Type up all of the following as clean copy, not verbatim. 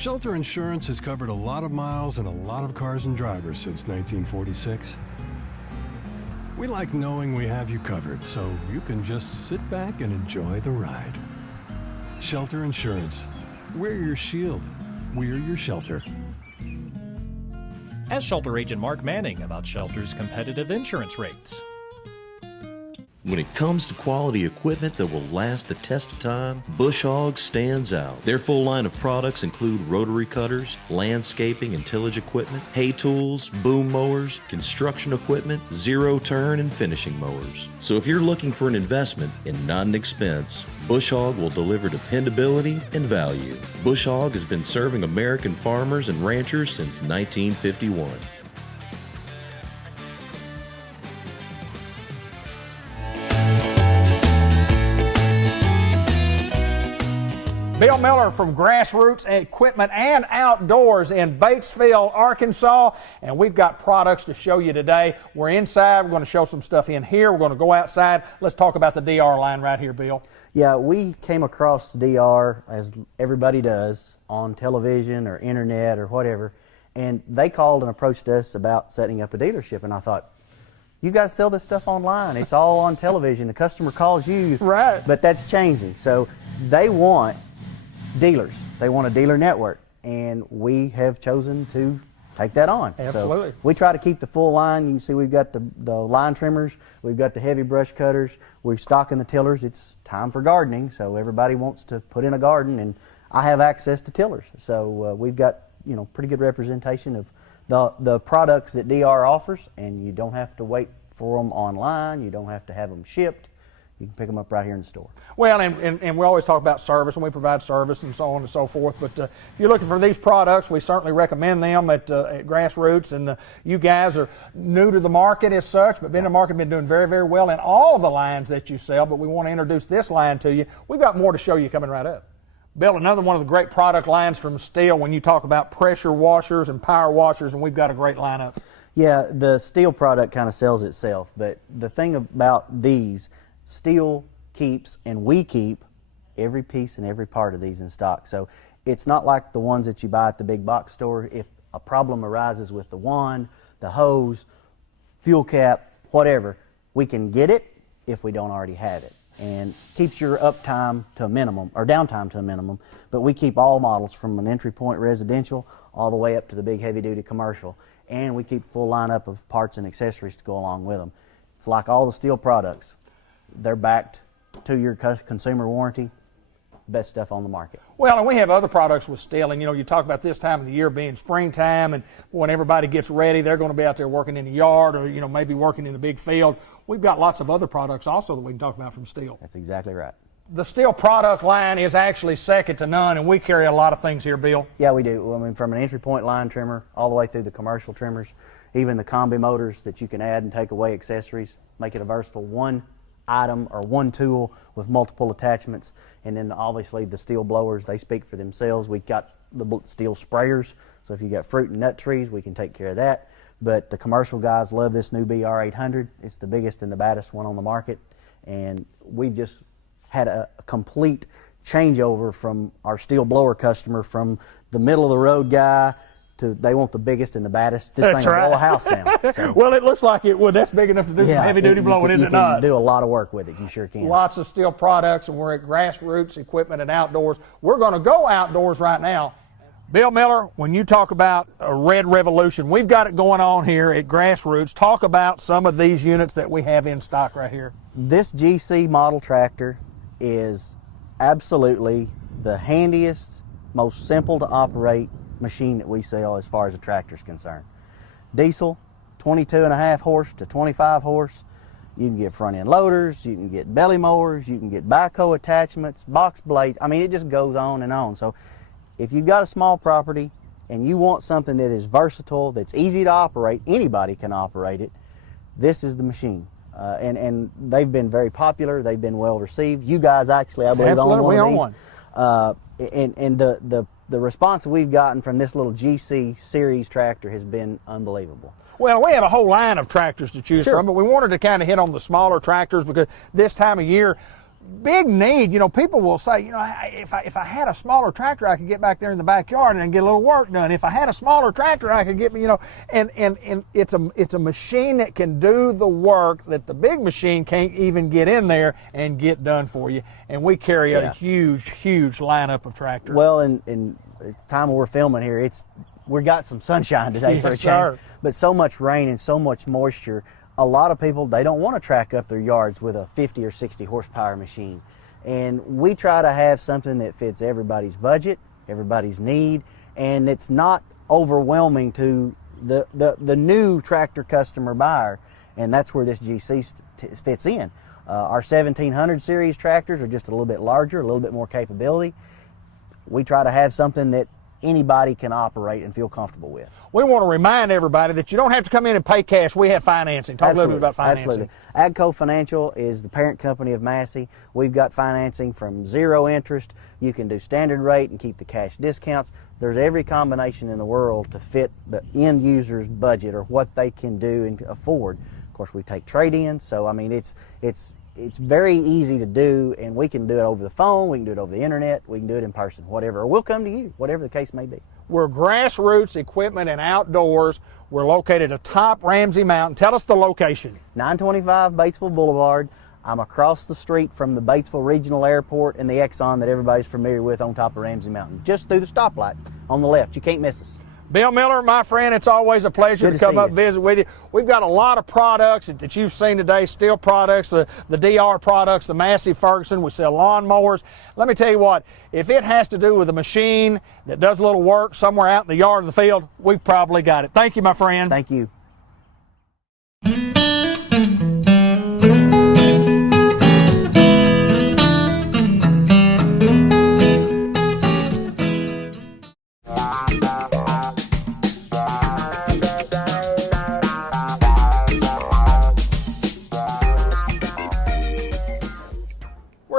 Shelter insurance has covered a lot of miles and a lot of cars and drivers since 1946. We like knowing we have you covered, so you can just sit back and enjoy the ride. Shelter insurance. We're your shield. We're your shelter. Ask Shelter Agent Mark Manning about Shelter's competitive insurance rates. When it comes to quality equipment that will last the test of time, Bush Hog stands out. Their full line of products include rotary cutters, landscaping and tillage equipment, hay tools, boom mowers, construction equipment, zero-turn and finishing mowers. So if you're looking for an investment and not an expense, Bush Hog will deliver dependability and value. Bush Hog has been serving American farmers and ranchers since 1951. Bill Miller from Grassroots Equipment and Outdoors in Batesville, Arkansas, and we've got products to show you today. We're inside. We're going to show some stuff in here. We're going to go outside. Let's talk about the DR line right here, Bill. Yeah, we came across DR, as everybody does, on television or internet or whatever, and they called and approached us about setting up a dealership, and I thought, you guys sell this stuff online. It's all on television. The customer calls you. Right. But that's changing. So they want dealers. They want a dealer network, and we have chosen to take that on. Absolutely. So we try to keep the full line. You can see we've got the line trimmers, we've got the heavy brush cutters, we're stocking the tillers. It's time for gardening, so everybody wants to put in a garden, and I have access to tillers. So we've got, you know, pretty good representation of the products that DR offers, and you don't have to wait for them online. You don't have to have them shipped. You can pick them up right here in the store. Well, and we always talk about service, and we provide service and so on and so forth. But if you're looking for these products, we certainly recommend them at Grassroots. And you guys are new to the market as such, but been in the market, been doing very, very well in all the lines that you sell. But we want to introduce this line to you. We've got more to show you coming right up. Bill, another one of the great product lines from Steel when you talk about pressure washers and power washers, and we've got a great lineup. Yeah, the Steel product kind of sells itself. But the thing about these, Steel keeps, and we keep, every piece and every part of these in stock. So it's not like the ones that you buy at the big box store. If a problem arises with the wand, the hose, fuel cap, whatever, we can get it if we don't already have it. And keeps your uptime to a minimum, or downtime to a minimum. But we keep all models from an entry point residential all the way up to the big heavy duty commercial. And we keep a full lineup of parts and accessories to go along with them. It's like all the Steel products. They're backed 2-year consumer warranty, best stuff on the market. Well, and we have other products with Steel, and you know, you talk about this time of the year being springtime, and when everybody gets ready, they're going to be out there working in the yard, or you know, maybe working in the big field. We've got lots of other products also that we can talk about from Steel. That's exactly right. The Steel product line is actually second to none, and we carry a lot of things here, Bill. Yeah, we do. I mean, from an entry point line trimmer all the way through the commercial trimmers, even the combi motors that you can add and take away accessories, make it a versatile one item or one tool with multiple attachments. And then obviously the Steel blowers, they speak for themselves. We've got the Steel sprayers, so if you got fruit and nut trees, we can take care of that. But the commercial guys love this new BR800. It's the biggest and the baddest one on the market, and we've just had a complete changeover from our Steel blower customer, from the middle of the road guy to they want the biggest and the baddest. This thing will blow a house down. So, well, it looks like it would. That's big enough to do some heavy-duty blowing, is it not? You can do a lot of work with it. You sure can. Lots of Steel products, and we're at Grassroots Equipment and Outdoors. We're going to go outdoors right now. Bill Miller, when you talk about a red revolution, we've got it going on here at Grassroots. Talk about some of these units that we have in stock right here. This GC model tractor is absolutely the handiest, most simple to operate machine that we sell as far as a tractor is concerned. Diesel, 22.5 horse to 25 horse. You can get front end loaders, you can get belly mowers, you can get backhoe attachments, box blades. I mean, it just goes on and on. So if you've got a small property and you want something that is versatile, that's easy to operate, anybody can operate it, this is the machine. And they've been very popular. They've been well received. You guys actually, I believe, own one of these. And the response we've gotten from this little GC series tractor has been unbelievable. Well, we have a whole line of tractors to choose from, but we wanted to kind of hit on the smaller tractors because this time of year, big need. People will say, if I had a smaller tractor, I could get back there in the backyard and get a little work done. If I had a smaller tractor, I could get, and it's a machine that can do the work that the big machine can't even get in there and get done for you. And we carry a huge lineup of tractors. Well, and it's time we're filming here. We got some sunshine today for a change, sir. But so much rain and so much moisture. A lot of people, they don't want to track up their yards with a 50 or 60 horsepower machine. And we try to have something that fits everybody's budget, everybody's need, and it's not overwhelming to the new tractor customer buyer. And that's where this GC fits in. Our 1700 series tractors are just a little bit larger, a little bit more capability. We try to have something that anybody can operate and feel comfortable with. We want to remind everybody that you don't have to come in and pay cash. We have financing. Talk a little bit about financing. Absolutely. AGCO Financial is the parent company of Massey. We've got financing from 0 interest. You can do standard rate and keep the cash discounts. There's every combination in the world to fit the end user's budget or what they can do and afford. Of course, we take trade-ins, so I mean it's very easy to do, and we can do it over the phone, we can do it over the internet, we can do it in person, whatever, or we'll come to you, whatever the case may be. We're Grassroots Equipment and Outdoors. We're located atop Ramsey Mountain. Tell us the location. 925 Batesville Boulevard. I'm across the street from the Batesville Regional Airport and the Exxon that everybody's familiar with on top of Ramsey Mountain, just through the stoplight on the left. You can't miss us. Bill Miller, my friend, it's always a pleasure to come up and visit with you. We've got a lot of products that you've seen today, steel products, the DR products, the Massey Ferguson. We sell lawnmowers. Let me tell you what, if it has to do with a machine that does a little work somewhere out in the yard or the field, we've probably got it. Thank you, my friend. Thank you.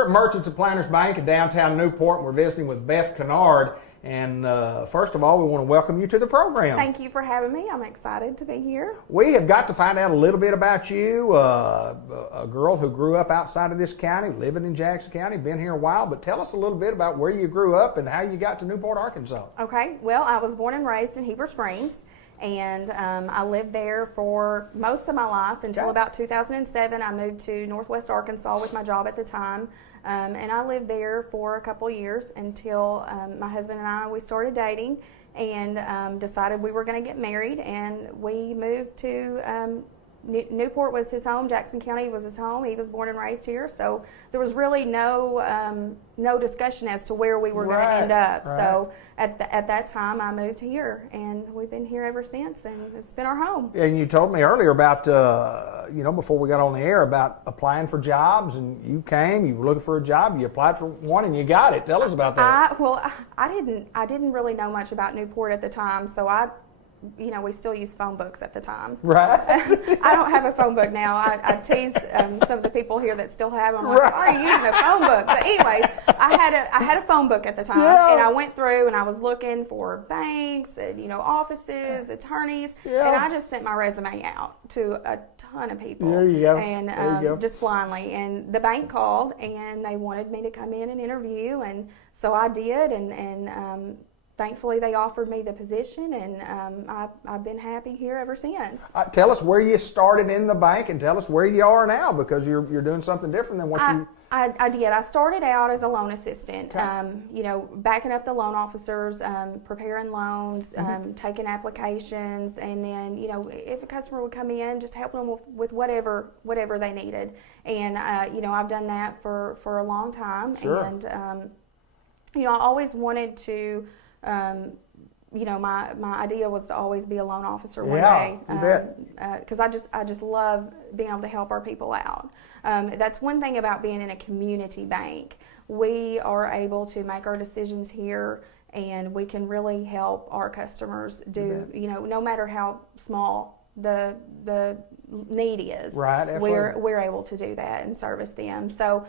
Merchants and Planners Bank in downtown Newport, and we're visiting with Beth Kennard. And first of all, we want to welcome you to the program. Thank you for having me. I'm excited to be here. We have got to find out a little bit about you, a girl who grew up outside of this county, living in Jackson County, been here a while, but tell us a little bit about where you grew up and how you got to Newport, Arkansas. Okay, well, I was born and raised in Heber Springs, and I lived there for most of my life until about 2007. I moved to Northwest Arkansas with my job at the time. And I lived there for a couple years until my husband and we started dating and decided we were going to get married, and we moved to Newport was his home, Jackson County was his home. He was born and raised here, so there was really no discussion as to where we were going to end up. Right. So at that time, I moved here, and we've been here ever since, and it's been our home. And you told me earlier about, before we got on the air, about applying for jobs, and you came, you were looking for a job, you applied for one, and you got it. Tell us about that. I didn't really know much about Newport at the time, so we still use phone books at the time. Right. I don't have a phone book now. I tease some of the people here that still have them. Like, why are you using a phone book? But anyways, I had a phone book at the time, and I went through and I was looking for banks and offices, attorneys, and I just sent my resume out to a ton of people. There you go. And just blindly. And the bank called and they wanted me to come in and interview, and so I did, and thankfully, they offered me the position, and I've been happy here ever since. Tell us where you started in the bank, and tell us where you are now, because you're doing something different than what you. I did. I started out as a loan assistant. Okay. Backing up the loan officers, preparing loans, taking applications, and then if a customer would come in, just helping them with whatever they needed. And I've done that for a long time. Sure. And I always wanted to. My idea was to always be a loan officer one day, because I just love being able to help our people out. That's one thing about being in a community bank. We are able to make our decisions here, and we can really help our customers do. No matter how small the need is, right? Absolutely. We're able to do that and service them. So.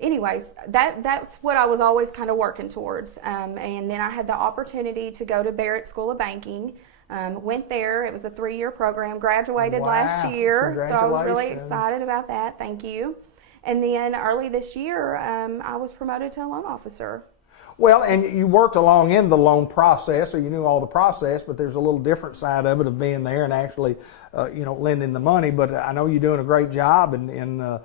Anyways, that's what I was always kind of working towards. And then I had the opportunity to go to Barrett School of Banking. Went there. It was a 3-year program. Graduated last year. So I was really excited about that. Thank you. And then early this year, I was promoted to a loan officer. Well, and you worked along in the loan process, so you knew all the process, but there's a little different side of it of being there and actually, lending the money. But I know you're doing a great job and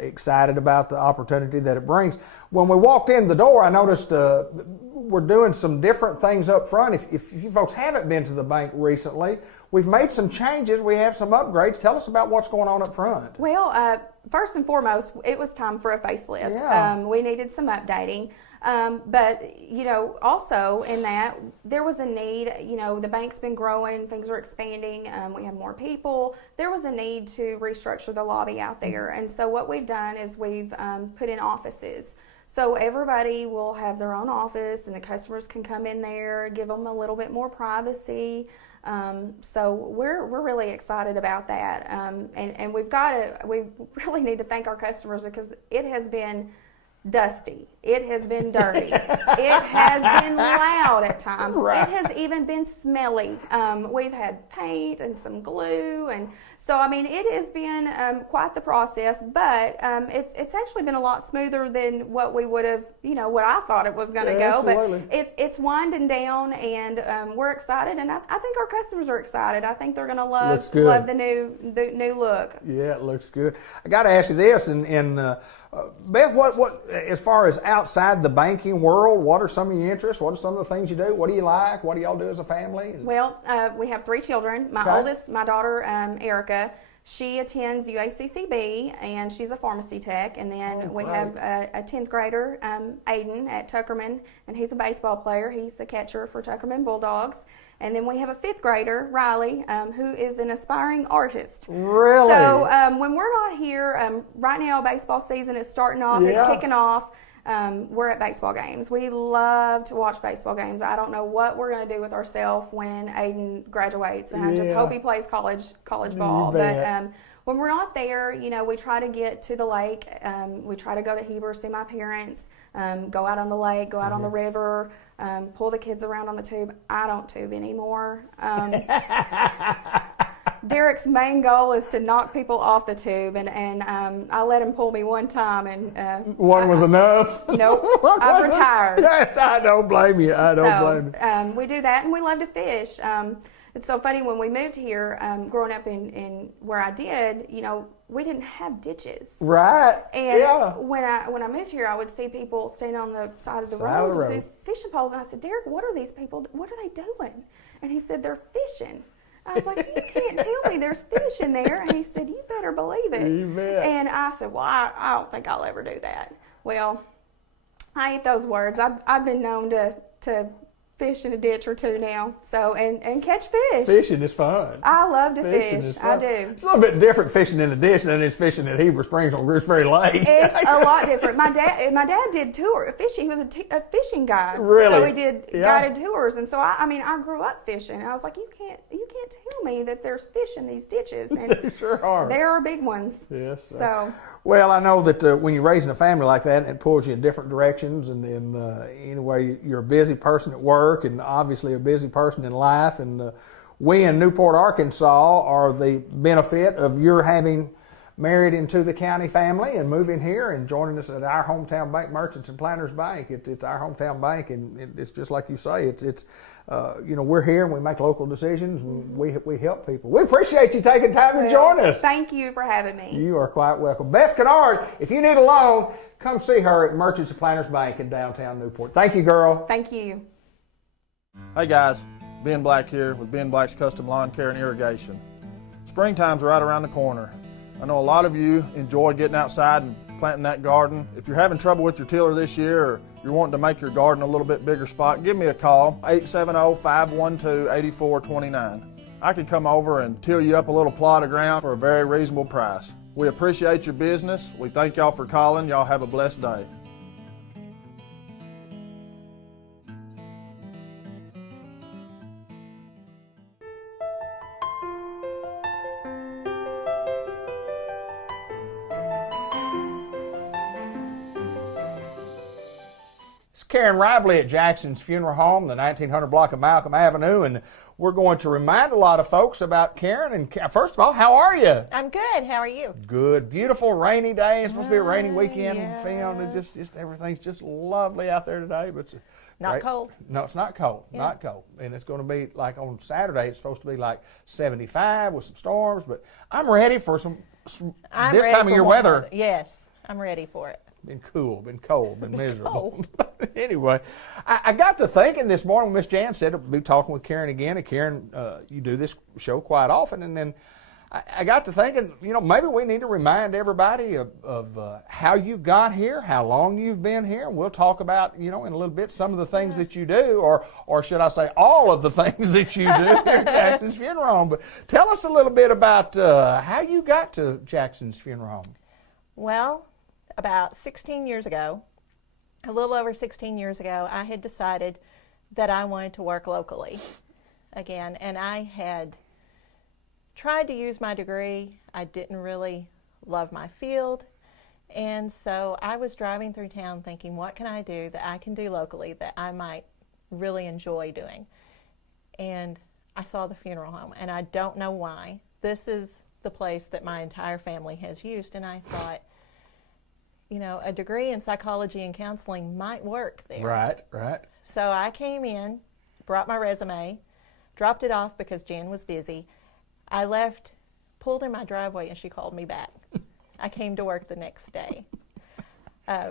excited about the opportunity that it brings. When we walked in the door, I noticed we're doing some different things up front. If you folks haven't been to the bank recently, we've made some changes. We have some upgrades. Tell us about what's going on up front. Well, first and foremost, it was time for a facelift. Yeah. We needed some updating. But, also in that there was a need, the bank's been growing, things are expanding, we have more people. There was a need to restructure the lobby out there. And so what we've done is we've put in offices. So everybody will have their own office and the customers can come in there, give them a little bit more privacy. So we're really excited about that. And we really need to thank our customers because it has been dusty. It has been dirty. It has been loud at times. Right. It has even been smelly. We've had paint and some glue, and so it has been quite the process. But it's actually been a lot smoother than what we would have, what I thought it was going to go. Absolutely. But it's winding down, and we're excited, and I think our customers are excited. I think they're going to love the new look. Yeah, it looks good. I got to ask you this, and Beth, what as far as outside the banking world, what are some of your interests? What are some of the things you do? What do you like? What do y'all do as a family? Well, we have 3 children. My oldest, my daughter Erica, she attends UACCB and she's a pharmacy tech. And then we have a 10th grader, Aiden, at Tuckerman, and he's a baseball player. He's the catcher for Tuckerman Bulldogs. And then we have a 5th grader, Riley, who is an aspiring artist. Really? So when we're not here, right now baseball season is starting off, it's kicking off. We're at baseball games. We love to watch baseball games. I don't know what we're going to do with ourselves when Aiden graduates, and I just hope he plays college ball. But when we're not there, we try to get to the lake. We try to go to Heber, see my parents, go out on the lake, go out on the river, pull the kids around on the tube. I don't tube anymore. Derek's main goal is to knock people off the tube, and I let him pull me one time, and one was enough. Nope, I've retired. I don't blame you. I don't blame you. We do that, and we love to fish. It's so funny when we moved here, growing up in where I did, we didn't have ditches. Right. And when I moved here, I would see people standing on the side of the road with these fishing poles, and I said, Derek, what are these people? What are they doing? And he said, they're fishing. I was like, you can't tell me there's fish in there. And he said, you better believe it. You bet. And I said, well, I don't think I'll ever do that. Well, I ain't those words. I've been known to fish in a ditch or two now, so and catch fish. Fishing is fun. I love to fish. I do. It's a little bit different fishing in a ditch than it's fishing at Heber Springs on Goose Ferry Lake. It's a lot different. My dad did fishing. He was a fishing guide. Really? So he did guided tours, and so I grew up fishing. And I was like, you can't tell me that there's fish in these ditches, and They sure are. there are big ones. Yes. So. Well, I know that when you're raising a family like that, it pulls you in different directions. And anyway, you're a busy person at work and obviously a busy person in life. And we in Newport, Arkansas are the benefit of your having married into the county family and moving here and joining us at our hometown bank, Merchants and Planters Bank. It's our hometown bank, and it's just like you say. It's we're here and we make local decisions and we help people. We appreciate you taking time to join us. Thank you for having me. You are quite welcome. Beth Kennard, if you need a loan, come see her at Merchants and Planters Bank in downtown Newport. Thank you, girl. Thank you. Hey guys, Ben Black here with Ben Black's Custom Lawn Care and Irrigation. Springtime's right around the corner. I know a lot of you enjoy getting outside and planting that garden. If you're having trouble with your tiller this year or you're wanting to make your garden a little bit bigger spot, give me a call, 870-512-8429. I can come over and till you up a little plot of ground for a very reasonable price. We appreciate your business. We thank y'all for calling. Y'all have a blessed day. Karen Raibley at Jackson's Funeral Home, the 1900 block of Malcolm Avenue, and we're going to remind a lot of folks about Karen. And first of all, how are you? I'm good. How are you? Good. Beautiful rainy day. It's supposed to be a rainy weekend. Film. And just everything's just lovely out there today. But it's Not cold. No, it's not cold. Yeah. Not cold. And it's going to be like on Saturday. It's supposed to be like 75 with some storms. But I'm ready for some I'm this ready time of for year warm weather. Yes, I'm ready for it. Been cool, been cold, been miserable. cold. Anyway, I got to thinking this morning. Miss Jan said I'll be talking with Karen again. And Karen, you do this show quite often, and then I got to thinking, maybe we need to remind everybody of how you got here, how long you've been here, and we'll talk about, in a little bit some of the things that you do, or should I say all of the things that you do here at Jackson's Funeral Home. But tell us a little bit about how you got to Jackson's Funeral Home. Well, about 16 years ago, a little over 16 years ago, I had decided that I wanted to work locally again, and I had tried to use my degree. I didn't really love my field, and so I was driving through town thinking, what can I do that I can do locally that I might really enjoy doing? And I saw the funeral home, and I don't know why. This is the place that my entire family has used, and I thought, a degree in psychology and counseling might work there. Right. So I came in, brought my resume, dropped it off because Jan was busy. I left, pulled in my driveway, and she called me back. I came to work the next day.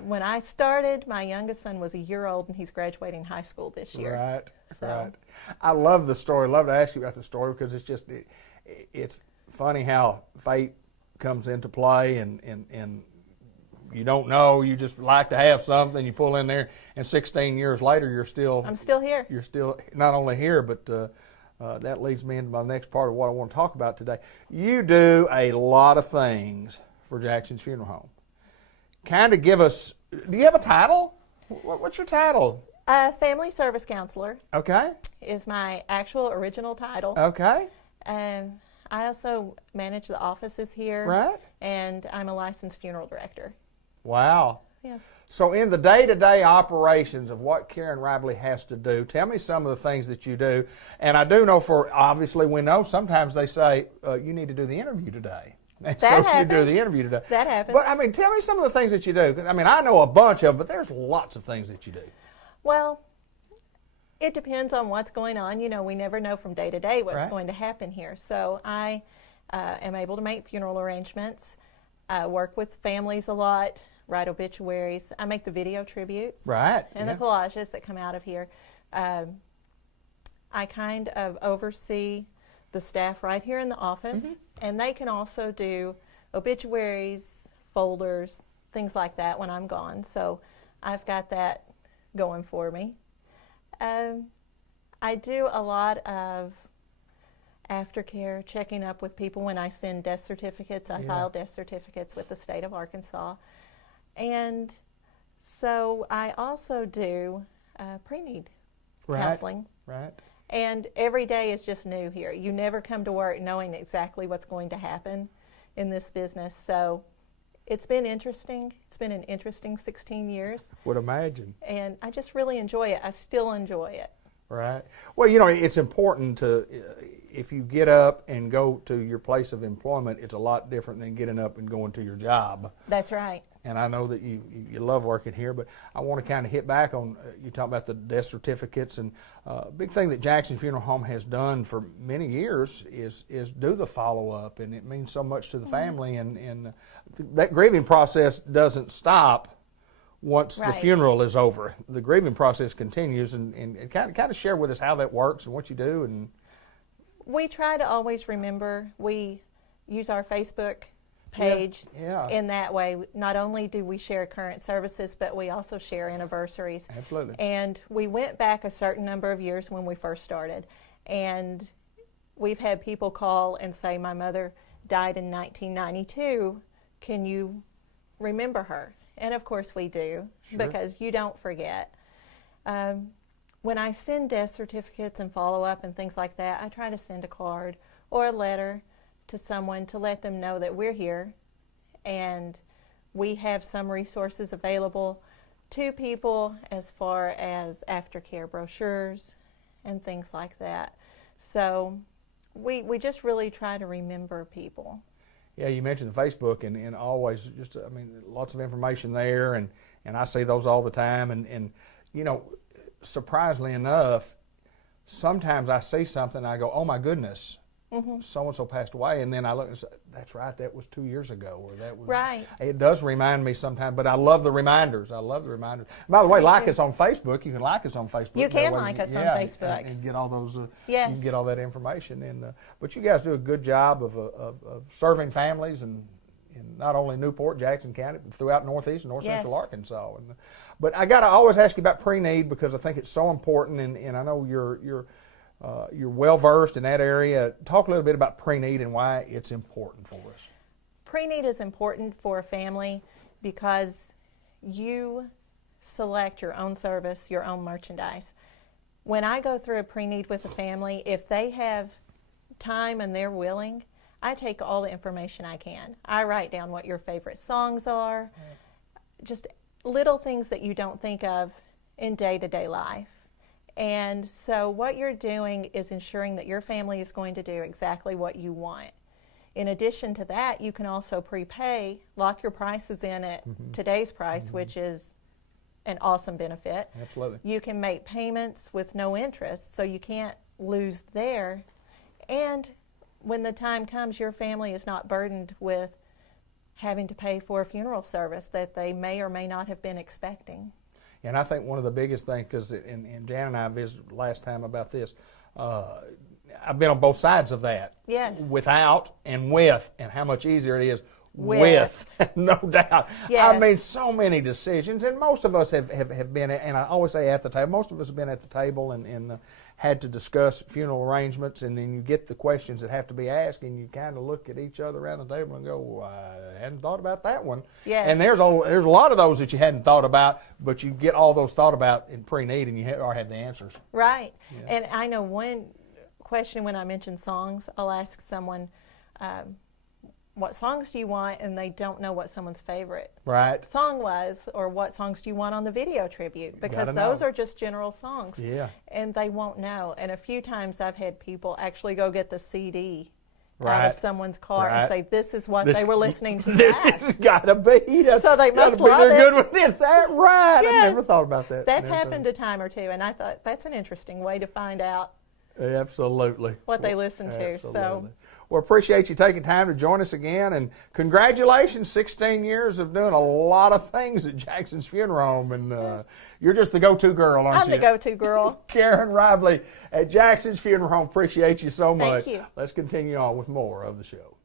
When I started, my youngest son was a year old, and he's graduating high school this year. Right. I love the story. Love to ask you about the story because it's funny how fate comes into play, and you don't know. You just like to have something. You pull in there, and 16 years later, I'm still here. You're still not only here, but that leads me into my next part of what I want to talk about today. You do a lot of things for Jackson's Funeral Home. Kind of give us. Do you have a title? What's your title? Family Service Counselor. Okay. Is my actual original title. Okay. I also manage the offices here. Right. And I'm a licensed funeral director. Wow. Yes. So in the day-to-day operations of what Karen Raibley has to do, tell me some of the things that you do. And I do know obviously we know sometimes they say, you need to do the interview today. And so happens. You do the interview today. That happens. But tell me some of the things that you do. I know a bunch of them, but there's lots of things that you do. Well, it depends on what's going on. We never know from day to day what's going to happen here. So I am able to make funeral arrangements. I work with families a lot, write obituaries. I make the video tributes. Right. And the collages that come out of here. I kind of oversee the staff right here in the office, and they can also do obituaries, folders, things like that when I'm gone. So I've got that going for me. I do a lot of aftercare, checking up with people when I send death certificates. I file death certificates with the state of Arkansas. And so I also do pre-need counseling. Right. And every day is just new here. You never come to work knowing exactly what's going to happen in this business. So it's been interesting. It's been an interesting 16 years. Would imagine. And I just really enjoy it. I still enjoy it. Right. Well, it's important to, if you get up and go to your place of employment, it's a lot different than getting up and going to your job. That's right. And I know that you love working here, but I want to kind of hit back on, you talk about the death certificates, and a big thing that Jackson Funeral Home has done for many years is do the follow-up, and it means so much to the family, and that grieving process doesn't stop once the funeral is over. The grieving process continues, and kind of share with us how that works and what you do. And we try to always remember, we use our Facebook page in that way. Not only do we share current services, but we also share anniversaries. Absolutely. And we went back a certain number of years when we first started, and we've had people call and say, my mother died in 1992. Can you remember her? And of course we do, because you don't forget. When I send death certificates and follow-up and things like that, I try to send a card or a letter to someone to let them know that we're here and we have some resources available to people as far as aftercare brochures and things like that. So we just really try to remember people. Yeah, you mentioned Facebook, and always just, I mean, lots of information there, and I see those all the time, and you know, surprisingly enough, sometimes I see something and I go, oh my goodness, so-and-so passed away, and then I look and say, that's right, that was 2 years ago, or that was... Right. It does remind me sometimes, but I love the reminders. I love the reminders. By the way, like us on Facebook. You can like us on Facebook. You can like us on Facebook. And get all those, yes. You can get all that information. But you guys do a good job of serving families in not only Newport, Jackson County, but throughout Northeast and North Central Arkansas. But I got to always ask you about pre-need, because I think it's so important, and I know you're well versed in that area. Talk a little bit about pre-need and why it's important for us. Pre-need is important for a family because you select your own service, your own merchandise. When I go through a pre-need with a family, if they have time and they're willing, I take all the information I can. I write down what your favorite songs are, just little things that you don't think of in day-to-day life. And so what you're doing is ensuring that your family is going to do exactly what you want. In addition to that, you can also prepay, lock your prices in at today's price, which is an awesome benefit. Absolutely. You can make payments with no interest, so you can't lose there. And when the time comes, your family is not burdened with having to pay for a funeral service that they may or may not have been expecting. And I think one of the biggest things, because and Jan and I visited last time about this, I've been on both sides of that. Yes. Without and with, and how much easier it is with no doubt. Yes. I mean, so many decisions, and most of us have been, and I always say at the table, most of us have been at the table and had to discuss funeral arrangements, and then you get the questions that have to be asked, and you kind of look at each other around the table and go, well, I hadn't thought about that one. Yes. And there's a lot of those that you hadn't thought about, but you get all those thought about in pre-need, and you have the answers. Right. Yeah. And I know one question when I mention songs, I'll ask someone, what songs do you want, and they don't know what someone's favorite song was, or what songs do you want on the video tribute, because those are just general songs. Yeah. And they won't know. And a few times I've had people actually go get the CD out of someone's car and say, this is what they were listening to last. This got to be. So they must love it. Good one. Is that right? Yes. I never thought about that. That's happened a time or two, and I thought that's an interesting way to find out Absolutely. what they listen to. Absolutely. So, well, appreciate you taking time to join us again, and congratulations, 16 years of doing a lot of things at Jackson's Funeral Home, and you're just the go-to girl, aren't you? I'm the go-to girl. Karen Raibley at Jackson's Funeral Home, appreciate you so much. Thank you. Let's continue on with more of the show.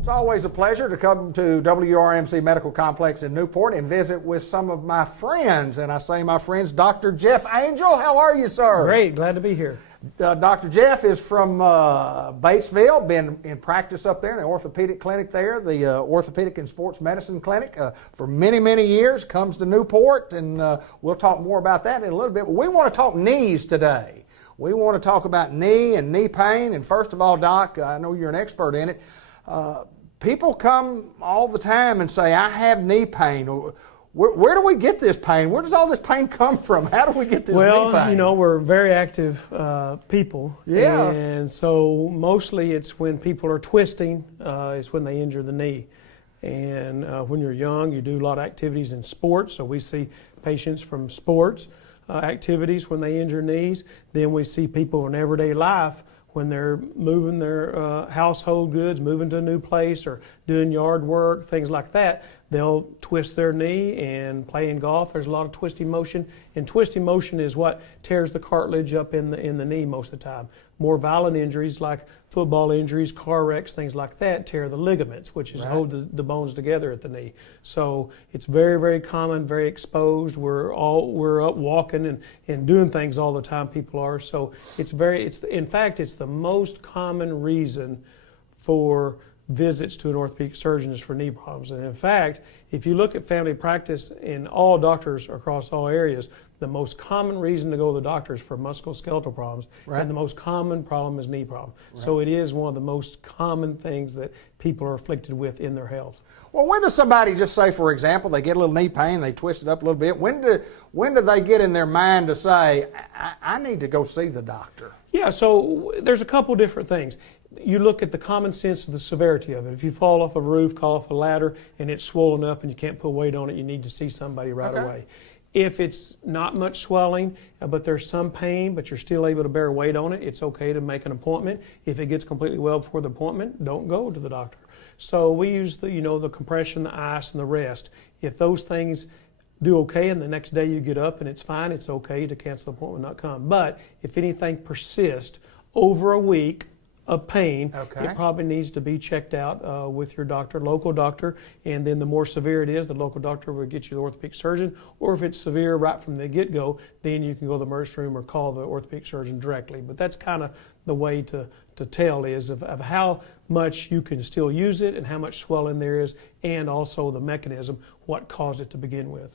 It's always a pleasure to come to WRMC Medical Complex in Newport and visit with some of my friends. And I say my friends, Dr. Jeff Angel. How are you, sir? Great, glad to be here. Dr. Jeff is from Batesville, been in practice up there in the orthopedic clinic there, the Orthopedic and Sports Medicine Clinic for many, many years, comes to Newport, and we'll talk more about that in a little bit. But we want to talk knees today. We want to talk about knee and knee pain. And first of all, Doc, I know you're an expert in it. People come all the time and say, I have knee pain. Where do we get this pain? Where does all this pain come from? How do we get this knee pain? Well, you know, we're very active people. Yeah. And so mostly it's when people are twisting, is when they injure the knee. And when you're young, you do a lot of activities in sports. So we see patients from sports activities when they injure knees. Then we see people in everyday life when they're moving their household goods, moving to a new place, or doing yard work, things like that. They'll twist their knee, and playing golf, there's a lot of twisting motion. And twisting motion is what tears the cartilage up in the knee most of the time. More violent injuries like football injuries, car wrecks, things like that tear the ligaments, which is hold the bones together at the knee. So it's very, very common, very exposed. We're up walking and doing things all the time, people are. So in fact, it's the most common reason for visits to an orthopedic surgeon is for knee problems. And in fact, if you look at family practice in all doctors across all areas, the most common reason to go to the doctor is for musculoskeletal problems, and the most common problem is knee problem. So it is one of the most common things that people are afflicted with in their health. Well, when does somebody, just say for example, they get a little knee pain, they twist it up a little bit, when do they get in their mind to say, I need to go see the doctor? Yeah, so there's a couple different things. You look at the common sense of the severity of it. If you fall off a roof, fall off a ladder, and it's swollen up and you can't put weight on it, you need to see somebody right away. If it's not much swelling, but there's some pain, but you're still able to bear weight on it, it's okay to make an appointment. If it gets completely well before the appointment, don't go to the doctor. So we use the, the compression, the ice, and the rest. If those things do okay and the next day you get up and it's fine, it's okay to cancel the appointment, not come. But if anything persists over a week of pain, it probably needs to be checked out with your doctor, local doctor, and then the more severe it is, the local doctor will get you the orthopedic surgeon, or if it's severe right from the get-go, then you can go to the emergency room or call the orthopedic surgeon directly. But that's kind of the way to tell is of how much you can still use it and how much swelling there is, and also the mechanism, what caused it to begin with.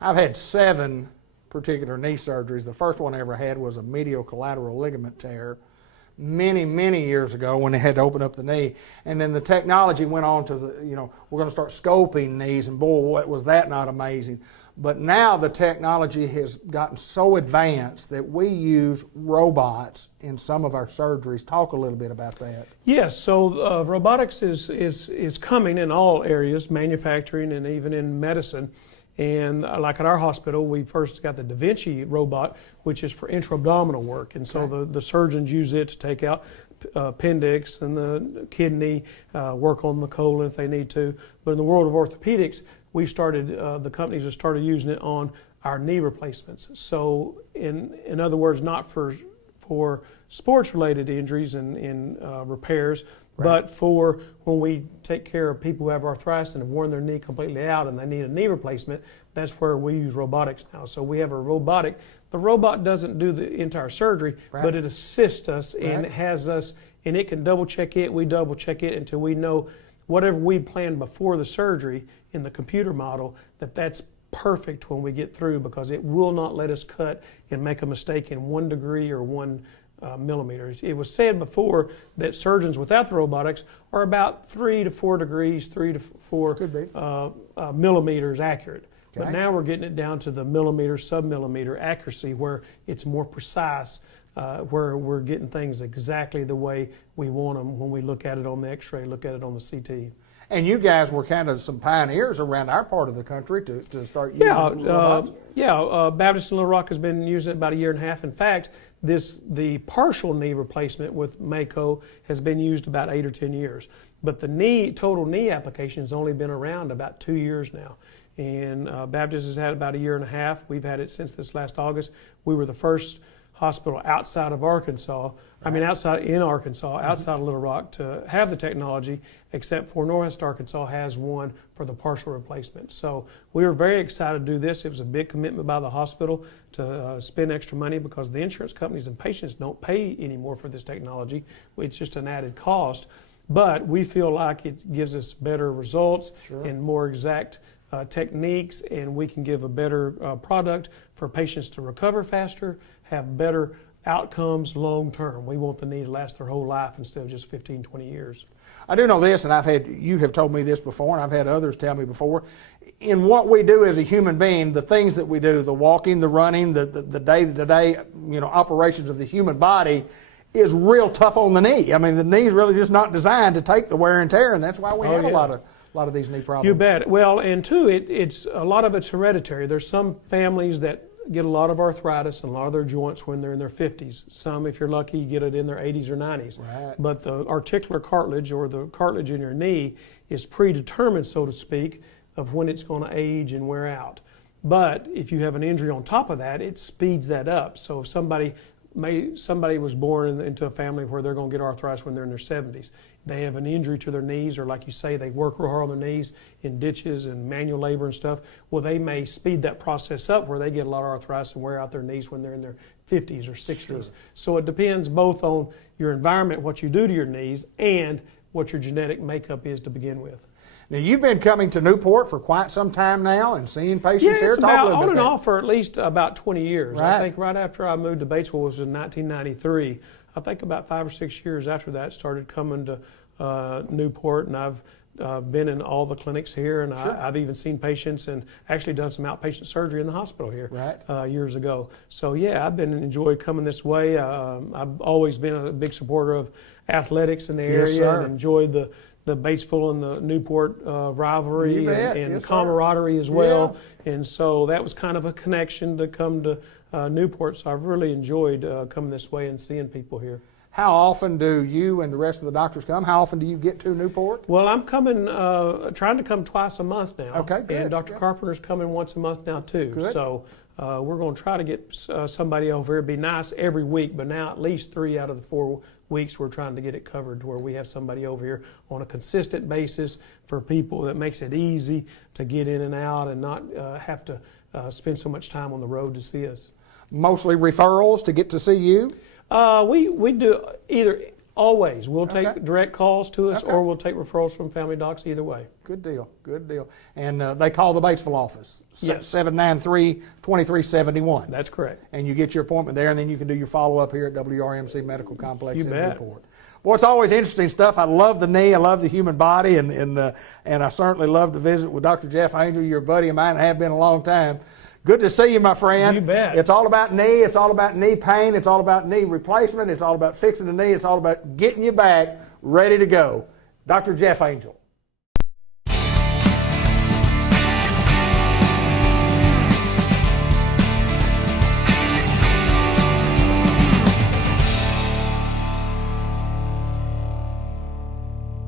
I've had 7 particular knee surgeries. The first one I ever had was a medial collateral ligament tear many years ago when they had to open up the knee. And then the technology went on to we're going to start scoping knees, and boy, was that not amazing. But now the technology has gotten so advanced that we use robots in some of our surgeries. Talk a little bit about that. Yes, so robotics is coming in all areas, manufacturing and even in medicine. And like at our hospital, we first got the Da Vinci robot, which is for intra-abdominal work. And so the surgeons use it to take out appendix and the kidney, work on the colon if they need to. But in the world of orthopedics, we started, the companies have started using it on our knee replacements. So in other words, not for sports-related injuries and repairs, but for when we take care of people who have arthritis and have worn their knee completely out and they need a knee replacement, that's where we use robotics now. So we have a robotic. The robot doesn't do the entire surgery, but it assists us and it has us, and it can double check it. We double check it until we know whatever we planned before the surgery in the computer model, that's perfect when we get through, because it will not let us cut and make a mistake in 1 degree or 1 millimeters. It was said before that surgeons without the robotics are about 3 to 4 degrees, 3 to 4 millimeters accurate. But now we're getting it down to the millimeter, sub-millimeter accuracy, where it's more precise, where we're getting things exactly the way we want them when we look at it on the x-ray, look at it on the CT. And you guys were kind of some pioneers around our part of the country to start using robots. Baptist in Little Rock has been using it about 1.5 years. In fact, the partial knee replacement with Mako has been used about 8 or 10 years. But the total knee application has only been around about 2 years now. And Baptist has had it about 1.5 years. We've had it since this last August. We were the first hospital outside of Arkansas, outside of Little Rock, to have the technology, except for Northwest Arkansas has one for the partial replacement. So we were very excited to do this. It was a big commitment by the hospital to spend extra money, because the insurance companies and patients don't pay anymore for this technology. It's just an added cost. But we feel like it gives us better results and more exact techniques, and we can give a better product for patients to recover faster, have better outcomes long term. We want the knee to last their whole life instead of just 15, 20 years. I do know this, and you have told me this before, and I've had others tell me before. In what we do as a human being, the things that we do, the walking, the running, the day-to-day operations of the human body is real tough on the knee. I mean, the knee's really just not designed to take the wear and tear, and that's why we have a lot of these knee problems. You bet. Well, and too, it's a lot of it's hereditary. There's some families that get a lot of arthritis and a lot of their joints when they're in their 50s. Some, if you're lucky, get it in their 80s or 90s. Right. But the articular cartilage, or the cartilage in your knee, is predetermined, so to speak, of when it's going to age and wear out. But if you have an injury on top of that, it speeds that up. So if somebody was born into a family where they're going to get arthritis when they're in their 70s. They have an injury to their knees, or like you say, they work real hard on their knees in ditches and manual labor and stuff. Well, they may speed that process up where they get a lot of arthritis and wear out their knees when they're in their 50s or 60s. So it depends both on your environment, what you do to your knees, and what your genetic makeup is to begin with. Now, you've been coming to Newport for quite some time now and seeing patients Yeah, here. it's Talk a about little on bit and about off for at least about 20 years. Right. I think right after I moved to Batesville was in 1993. I think about 5 or 6 years after that started coming to Newport, and I've been in all the clinics here, and Sure. I've even seen patients and actually done some outpatient surgery in the hospital here Right. years ago. So yeah, I've been enjoyed coming this way. I've always been a big supporter of athletics in the Yes, area sir. and enjoyed the Batesville and the Newport rivalry You bet. and Yes, sir. camaraderie as well. And so that was kind of a connection to come to Newport. So I've really enjoyed coming this way and seeing people here. How often do you and the rest of the doctors come? How often do you get to Newport? Well, I'm coming, trying to come twice a month now. Okay, good, And Dr. good. Carpenter's coming once a month now too. Good. So we're going to try to get somebody over here. It'd be nice every week, but now at least 3 out of the 4 weeks we're trying to get it covered to where we have somebody over here on a consistent basis for people that makes it easy to get in and out and not have to spend so much time on the road to see us. Mostly referrals to get to see you? We do either, always. We'll Okay. take direct calls to us Okay. or we'll take referrals from family docs either way. Good deal, good deal. And they call the Batesville office, Yes. 793-2371. That's correct. And you get your appointment there, and then you can do your follow-up here at WRMC Medical Complex You in bet. Newport. Well, it's always interesting stuff. I love the knee. I love the human body, and I certainly love to visit with Dr. Jeff Angel. You're a buddy of mine and have been a long time. Good to see you, my friend. You bet. It's all about knee. It's all about knee pain. It's all about knee replacement. It's all about fixing the knee. It's all about getting you back ready to go. Dr. Jeff Angel.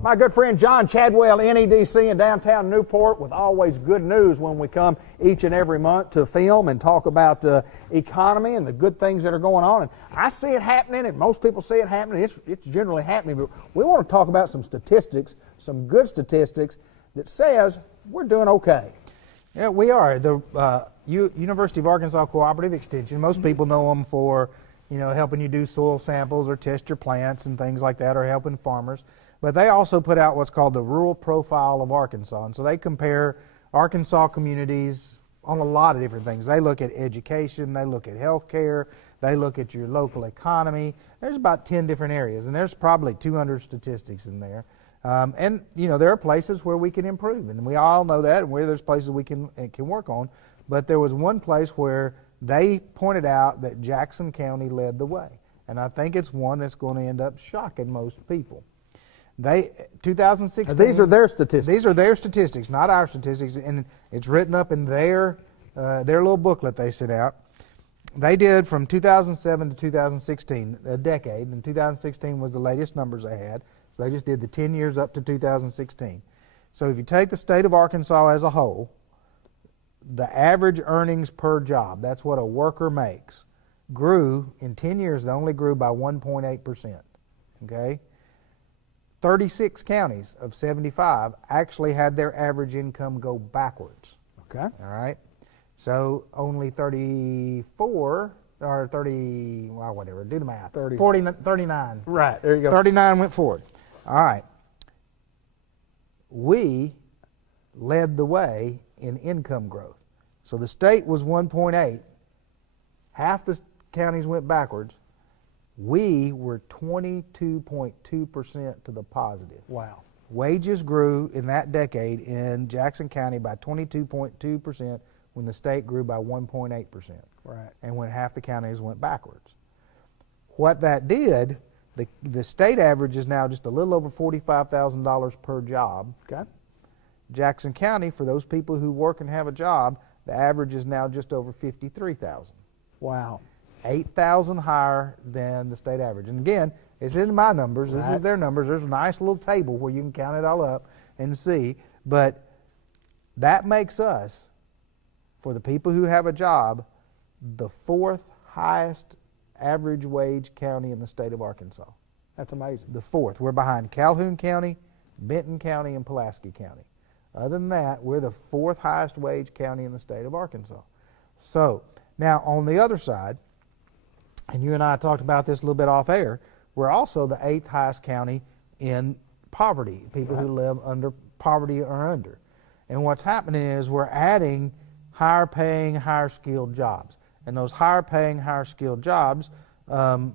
My good friend John Chadwell, NEDC in downtown Newport, with always good news when we come each and every month to film and talk about the economy and the good things that are going on. And I see it happening, and most people see it happening. It's generally happening, but we want to talk about some statistics, some good statistics that says we're doing okay. Yeah, we are. The University of Arkansas Cooperative Extension, most people know them for, helping you do soil samples or test your plants and things like that, or helping farmers. But they also put out what's called the Rural Profile of Arkansas. And so they compare Arkansas communities on a lot of different things. They look at education, they look at health care, they look at your local economy. There's about 10 different areas, and there's probably 200 statistics in there. And there are places where we can improve, and we all know that, and where there's places we can work on. But there was one place where they pointed out that Jackson County led the way, and I think it's one that's going to end up shocking most people. 2016. These are their statistics. These are their statistics, not our statistics, and it's written up in their little booklet they sent out. They did from 2007 to 2016, a decade, and 2016 was the latest numbers they had. So they just did the 10 years up to 2016. So if you take the state of Arkansas as a whole, the average earnings per job, that's what a worker makes, grew in 10 years. It only grew by 1.8%. Okay. 36 counties of 75 actually had their average income go backwards. Okay. All right. So only 34 or 30, well, whatever, do the math. 39. Right, there you go. 39 went forward. All right. We led the way in income growth. So the state was 1.8. Half the counties went backwards. We were 22.2% to the positive. Wow. Wages grew in that decade in Jackson County by 22.2% when the state grew by 1.8%. Right. And when half the counties went backwards. What that did, the state average is now just a little over $45,000 per job. Okay. Jackson County, for those people who work and have a job, the average is now just over $53,000. Wow. 8,000 higher than the state average. And again, it's in my numbers. This is their numbers. There's a nice little table where you can count it all up and see. But that makes us, for the people who have a job, the 4th highest average wage county in the state of Arkansas. That's amazing. The 4th. We're behind Calhoun County, Benton County, and Pulaski County. Other than that, we're the 4th highest wage county in the state of Arkansas. So, now on the other side, and you and I talked about this a little bit off air, we're also the 8th highest county in poverty, people who live under poverty or under. And what's happening is we're adding higher paying, higher skilled jobs. And those higher paying, higher skilled jobs are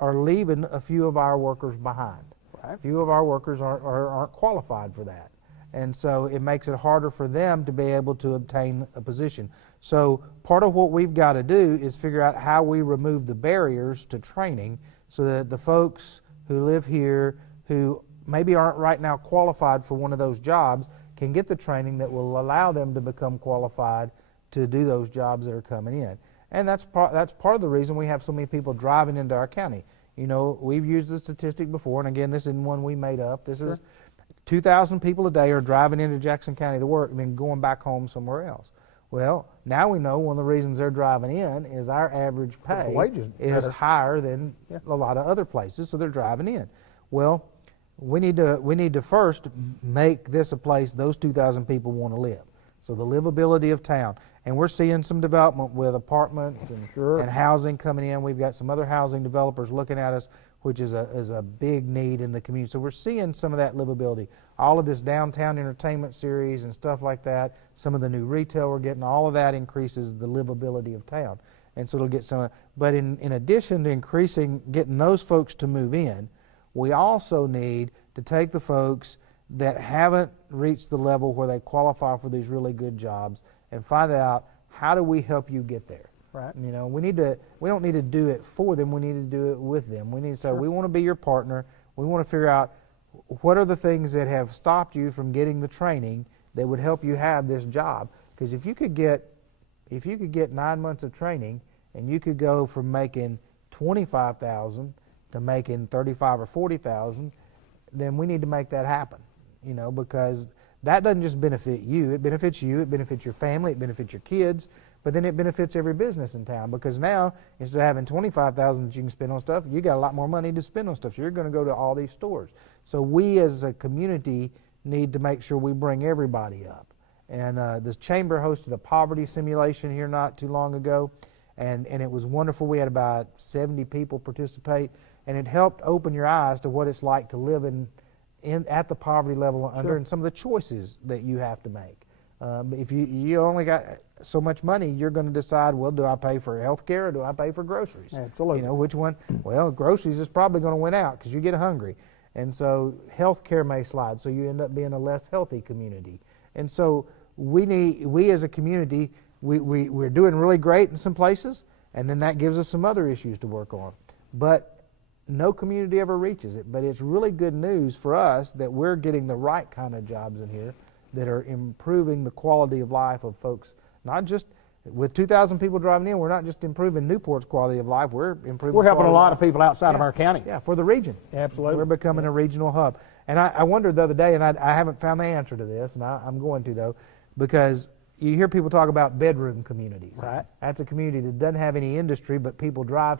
leaving a few of our workers behind. A few of our workers aren't qualified for that. And so it makes it harder for them to be able to obtain a position. So part of what we've got to do is figure out how we remove the barriers to training so that the folks who live here who maybe aren't right now qualified for one of those jobs can get the training that will allow them to become qualified to do those jobs that are coming in. And that's part of the reason we have so many people driving into our county. You know, we've used the statistic before, and again, this isn't one we made up. This is 2,000 people a day are driving into Jackson County to work and then going back home somewhere else. Well, now we know one of the reasons they're driving in is our average pay is higher than a lot of other places, so they're driving in. Well, we need to first make this a place those 2,000 people want to live. So the livability of town. And we're seeing some development with apartments and housing coming in. We've got some other housing developers looking at us, which is a big need in the community. So we're seeing some of that livability. All of this downtown entertainment series and stuff like that, some of the new retail we're getting, all of that increases the livability of town. And so it'll get some, but in addition to getting those folks to move in, we also need to take the folks that haven't reached the level where they qualify for these really good jobs and find out, how do we help you get there? Right. You know, we don't need to do it for them, we need to do it with them. We need to say, we want to be your partner. We want to figure out what are the things that have stopped you from getting the training that would help you have this job. Because if you could get 9 months of training and you could go from making $25,000 to making $35,000 or $40,000, then we need to make that happen. You know, because that doesn't just benefit you, it benefits your family, it benefits your kids, but then it benefits every business in town, because now instead of having $25,000 that you can spend on stuff, you got a lot more money to spend on stuff, so you're going to go to all these stores. So we as a community need to make sure we bring everybody up. And this chamber hosted a poverty simulation here not too long ago, and it was wonderful. We had about 70 people participate, and it helped open your eyes to what it's like to live at the poverty level under, and some of the choices that you have to make. If you only got so much money, you're going to decide, well, do I pay for health care or do I pay for groceries? Absolutely. You know, which one? Well, groceries is probably going to win out because you get hungry. And so health care may slide, so you end up being a less healthy community. And so we as a community, we're doing really great in some places, and then that gives us some other issues to work on. But no community ever reaches it, but it's really good news for us that we're getting the right kind of jobs in here that are improving the quality of life of folks. Not just with 2,000 people driving in, we're not just improving Newport's quality of life, we're helping a lot of people outside of our county. Yeah, for the region. Absolutely. We're becoming a regional hub. And I wondered the other day, and I haven't found the answer to this, and I'm going to though, because you hear people talk about bedroom communities. Right. That's a community that doesn't have any industry, but people drive.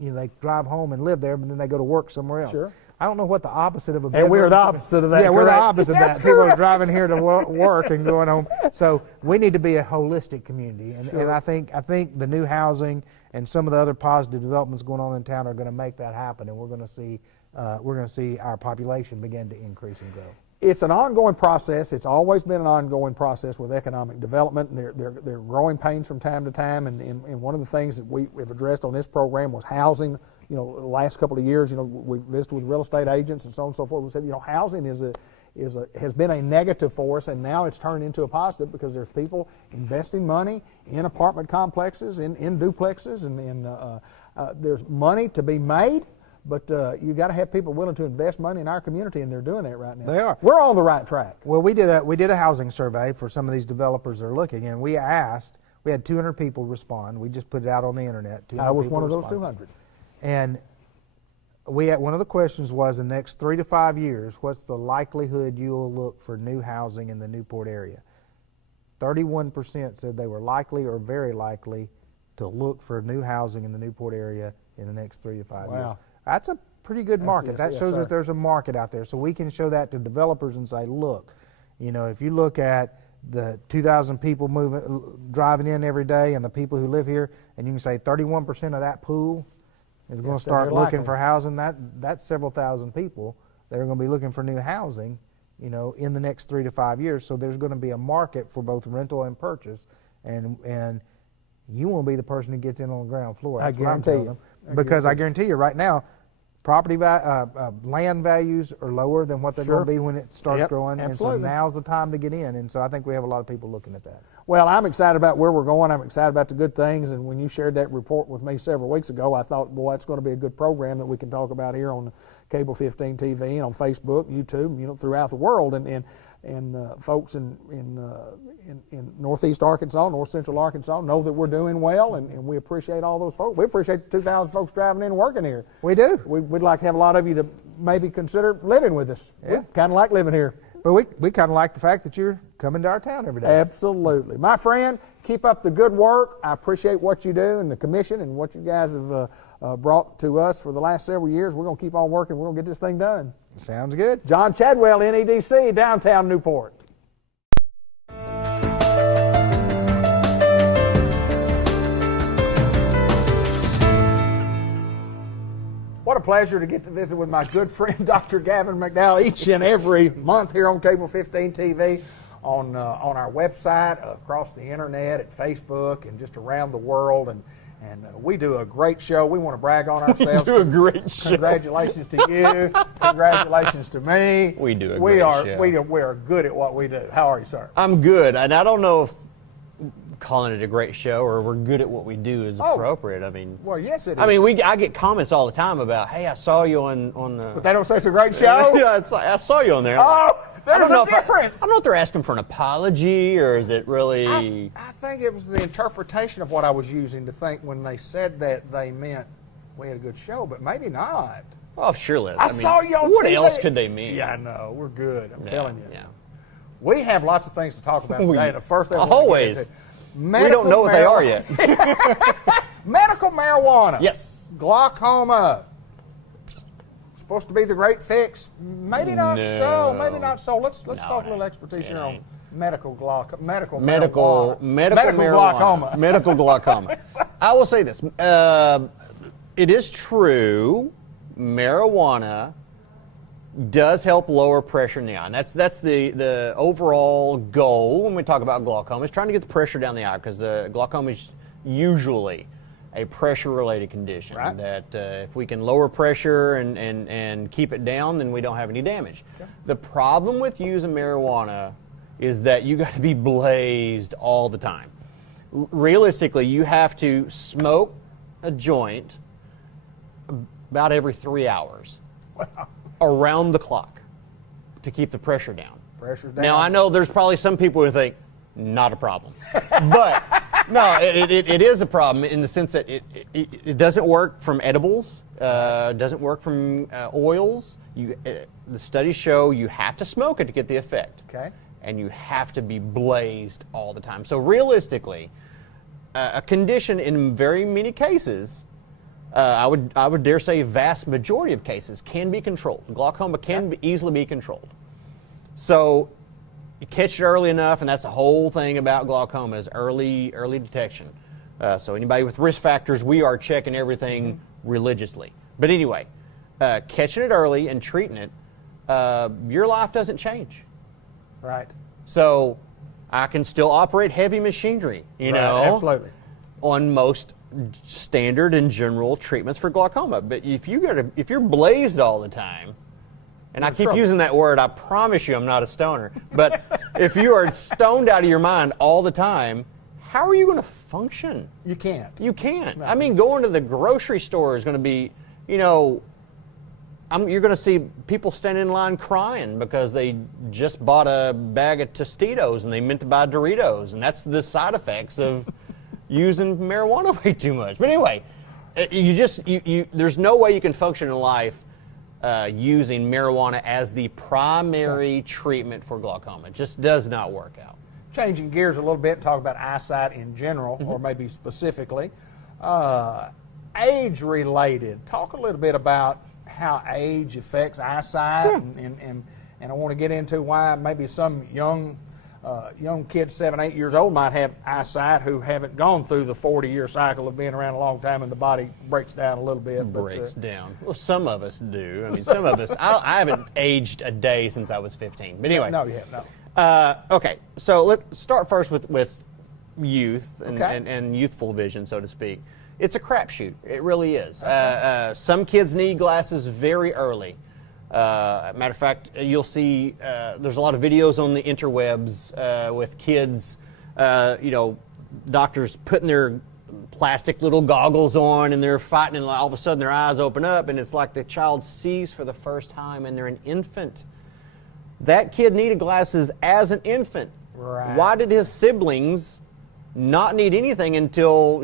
You know, they drive home and live there, but then they go to work somewhere else. Sure. I don't know what the opposite of a bedroom. And we're the opposite of that. Yeah, we're the correct? opposite of that. People are driving here to work and going home. So we need to be a holistic community, and I think the new housing and some of the other positive developments going on in town are going to make that happen, and we're going to see our population begin to increase and grow. It's an ongoing process. It's always been an ongoing process with economic development. And there are growing pains from time to time. And one of the things that we've addressed on this program was housing. You know, the last couple of years, you know, we've visited with real estate agents and so on and so forth. We said, you know, housing has been a negative for us, and now it's turned into a positive because there's people investing money in apartment complexes, in duplexes, and there's money to be made. But you got to have people willing to invest money in our community, and they're doing that right now. They are. We're on the right track. Well, we did a housing survey for some of these developers that are looking, and we had 200 people respond. We just put it out on the internet. I was one of those 200. And one of the questions was, in the next 3 to 5 years, what's the likelihood you'll look for new housing in the Newport area? 31% said they were likely or very likely to look for new housing in the Newport area in the next 3 to 5 years. That's a pretty good market. That shows that there's a market out there. So we can show that to developers and say, look, you know, if you look at the 2,000 people driving in every day and the people who live here, and you can say 31% of that pool is going to Yes, start they're looking likely. for housing. That's several thousand people that are going to be looking for new housing, in the next 3 to 5 years. So there's going to be a market for both rental and purchase, and you want to be the person who gets in on the ground floor. I That's what I'm guarantee telling you. them. Because I guarantee you right now, land values are lower than what they're Sure. going to be when it starts Yep, growing, absolutely. and so now's the time to get in. And so I think we have a lot of people looking at that. Well, I'm excited about where we're going. I'm excited about the good things. And when you shared that report with me several weeks ago, I thought, boy, it's going to be a good program that we can talk about here on Cable 15 TV and on Facebook, YouTube, throughout the world. And folks in Northeast Arkansas, North Central Arkansas know that we're doing well, and we appreciate all those folks. We appreciate the 2,000 folks driving in and working here. We do. We'd like to have a lot of you to maybe consider living with us. Yeah. We kind of like living here. But we kind of like the fact that you're coming to our town every day. Absolutely. My friend, keep up the good work. I appreciate what you do and the commission and what you guys have brought to us for the last several years. We're going to keep on working. We're going to get this thing done. Sounds good. John Chadwell, NEDC, downtown Newport. What a pleasure to get to visit with my good friend, Dr. Gavin McDowell, each and every month here on Cable 15 TV, on our website, across the internet, at Facebook, and just around the world. And we do a great show. We want to brag on ourselves. We do a great show. Congratulations to you. Congratulations to me. We do a we great are, show. We are good at what we do. How are you, sir? I'm good, and I don't know if calling it a great show or we're good at what we do is appropriate. I mean, Well, yes, it is. I mean, I get comments all the time about, hey, I saw you on the. But they don't say it's a great show? Yeah, it's like, I saw you on there. Oh, there's a I difference. don't know if they're asking for an apology or is it really. I think it was the interpretation of what I was using to think when they said that they meant we had a good show, but maybe not. Oh, surely. I saw you on What TV. else could they mean? Yeah, I know. We're good. I'm Yeah, telling you. Yeah. We have lots of things to talk about We- today. The first thing I want to always. get into, We don't know what they are yet. Medical marijuana. Yes. Glaucoma. Supposed to be the great fix. Maybe not so. No. Maybe not so. Let's No, talk a it little expertise ain't. here It on ain't. medical marijuana. Medical Medical marijuana. glaucoma. Medical glaucoma. I will say this. It is true, marijuana does help lower pressure in the eye. And that's the overall goal when we talk about glaucoma, is trying to get the pressure down the eye, because glaucoma is usually a pressure-related condition. Right. That if we can lower pressure and keep it down, then we don't have any damage. Okay. The problem with using marijuana is that you got to be blazed all the time. Realistically, you have to smoke a joint about every 3 hours. Around the clock to keep the pressure down. Pressure's down. Now, I know there's probably some people who think, not a problem. But, no, it is a problem in the sense that it doesn't work from edibles, doesn't work from oils. The studies show you have to smoke it to get the effect. Okay. And you have to be blazed all the time. So realistically, a condition in very many cases, I would dare say vast majority of cases, can be controlled. Glaucoma can easily be controlled. So you catch it early enough, and that's the whole thing about glaucoma, is early detection. So anybody with risk factors, we are checking everything religiously. But anyway, catching it early and treating it, your life doesn't change. Right. So I can still operate heavy machinery, you Right, know, absolutely. on most standard and general treatments for glaucoma. But if you're blazed all the time, and I keep trouble. using that word, I promise you I'm not a stoner, but if you are stoned out of your mind all the time, how are you going to function? You can't. You can't. I mean, going to the grocery store is going to be, you know, you're going to see people standing in line crying because they just bought a bag of Tostitos and they meant to buy Doritos, and that's the side effects of using marijuana way too much. But anyway, there's no way you can function in life using marijuana as the primary treatment for glaucoma. It just does not work out. Changing gears a little bit, talk about eyesight in general, or maybe specifically. Age-related. Talk a little bit about how age affects eyesight, and I want to get into why maybe some young young kids 7, 8 years old might have eyesight who haven't gone through the 40-year cycle of being around a long time, and the body breaks down a little bit. Breaks down. Well, some of us do. I mean, some of us. I haven't aged a day since I was 15. But anyway. No, you have no. Okay, so let's start first with youth Okay. and youthful vision, so to speak. It's a crapshoot. It really is. Some kids need glasses very early. Matter of fact, you'll see there's a lot of videos on the interwebs with kids, doctors putting their plastic little goggles on and they're fighting, and all of a sudden their eyes open up and it's like the child sees for the first time and they're an infant. That kid needed glasses as an infant. Right. Why did his siblings not need anything until,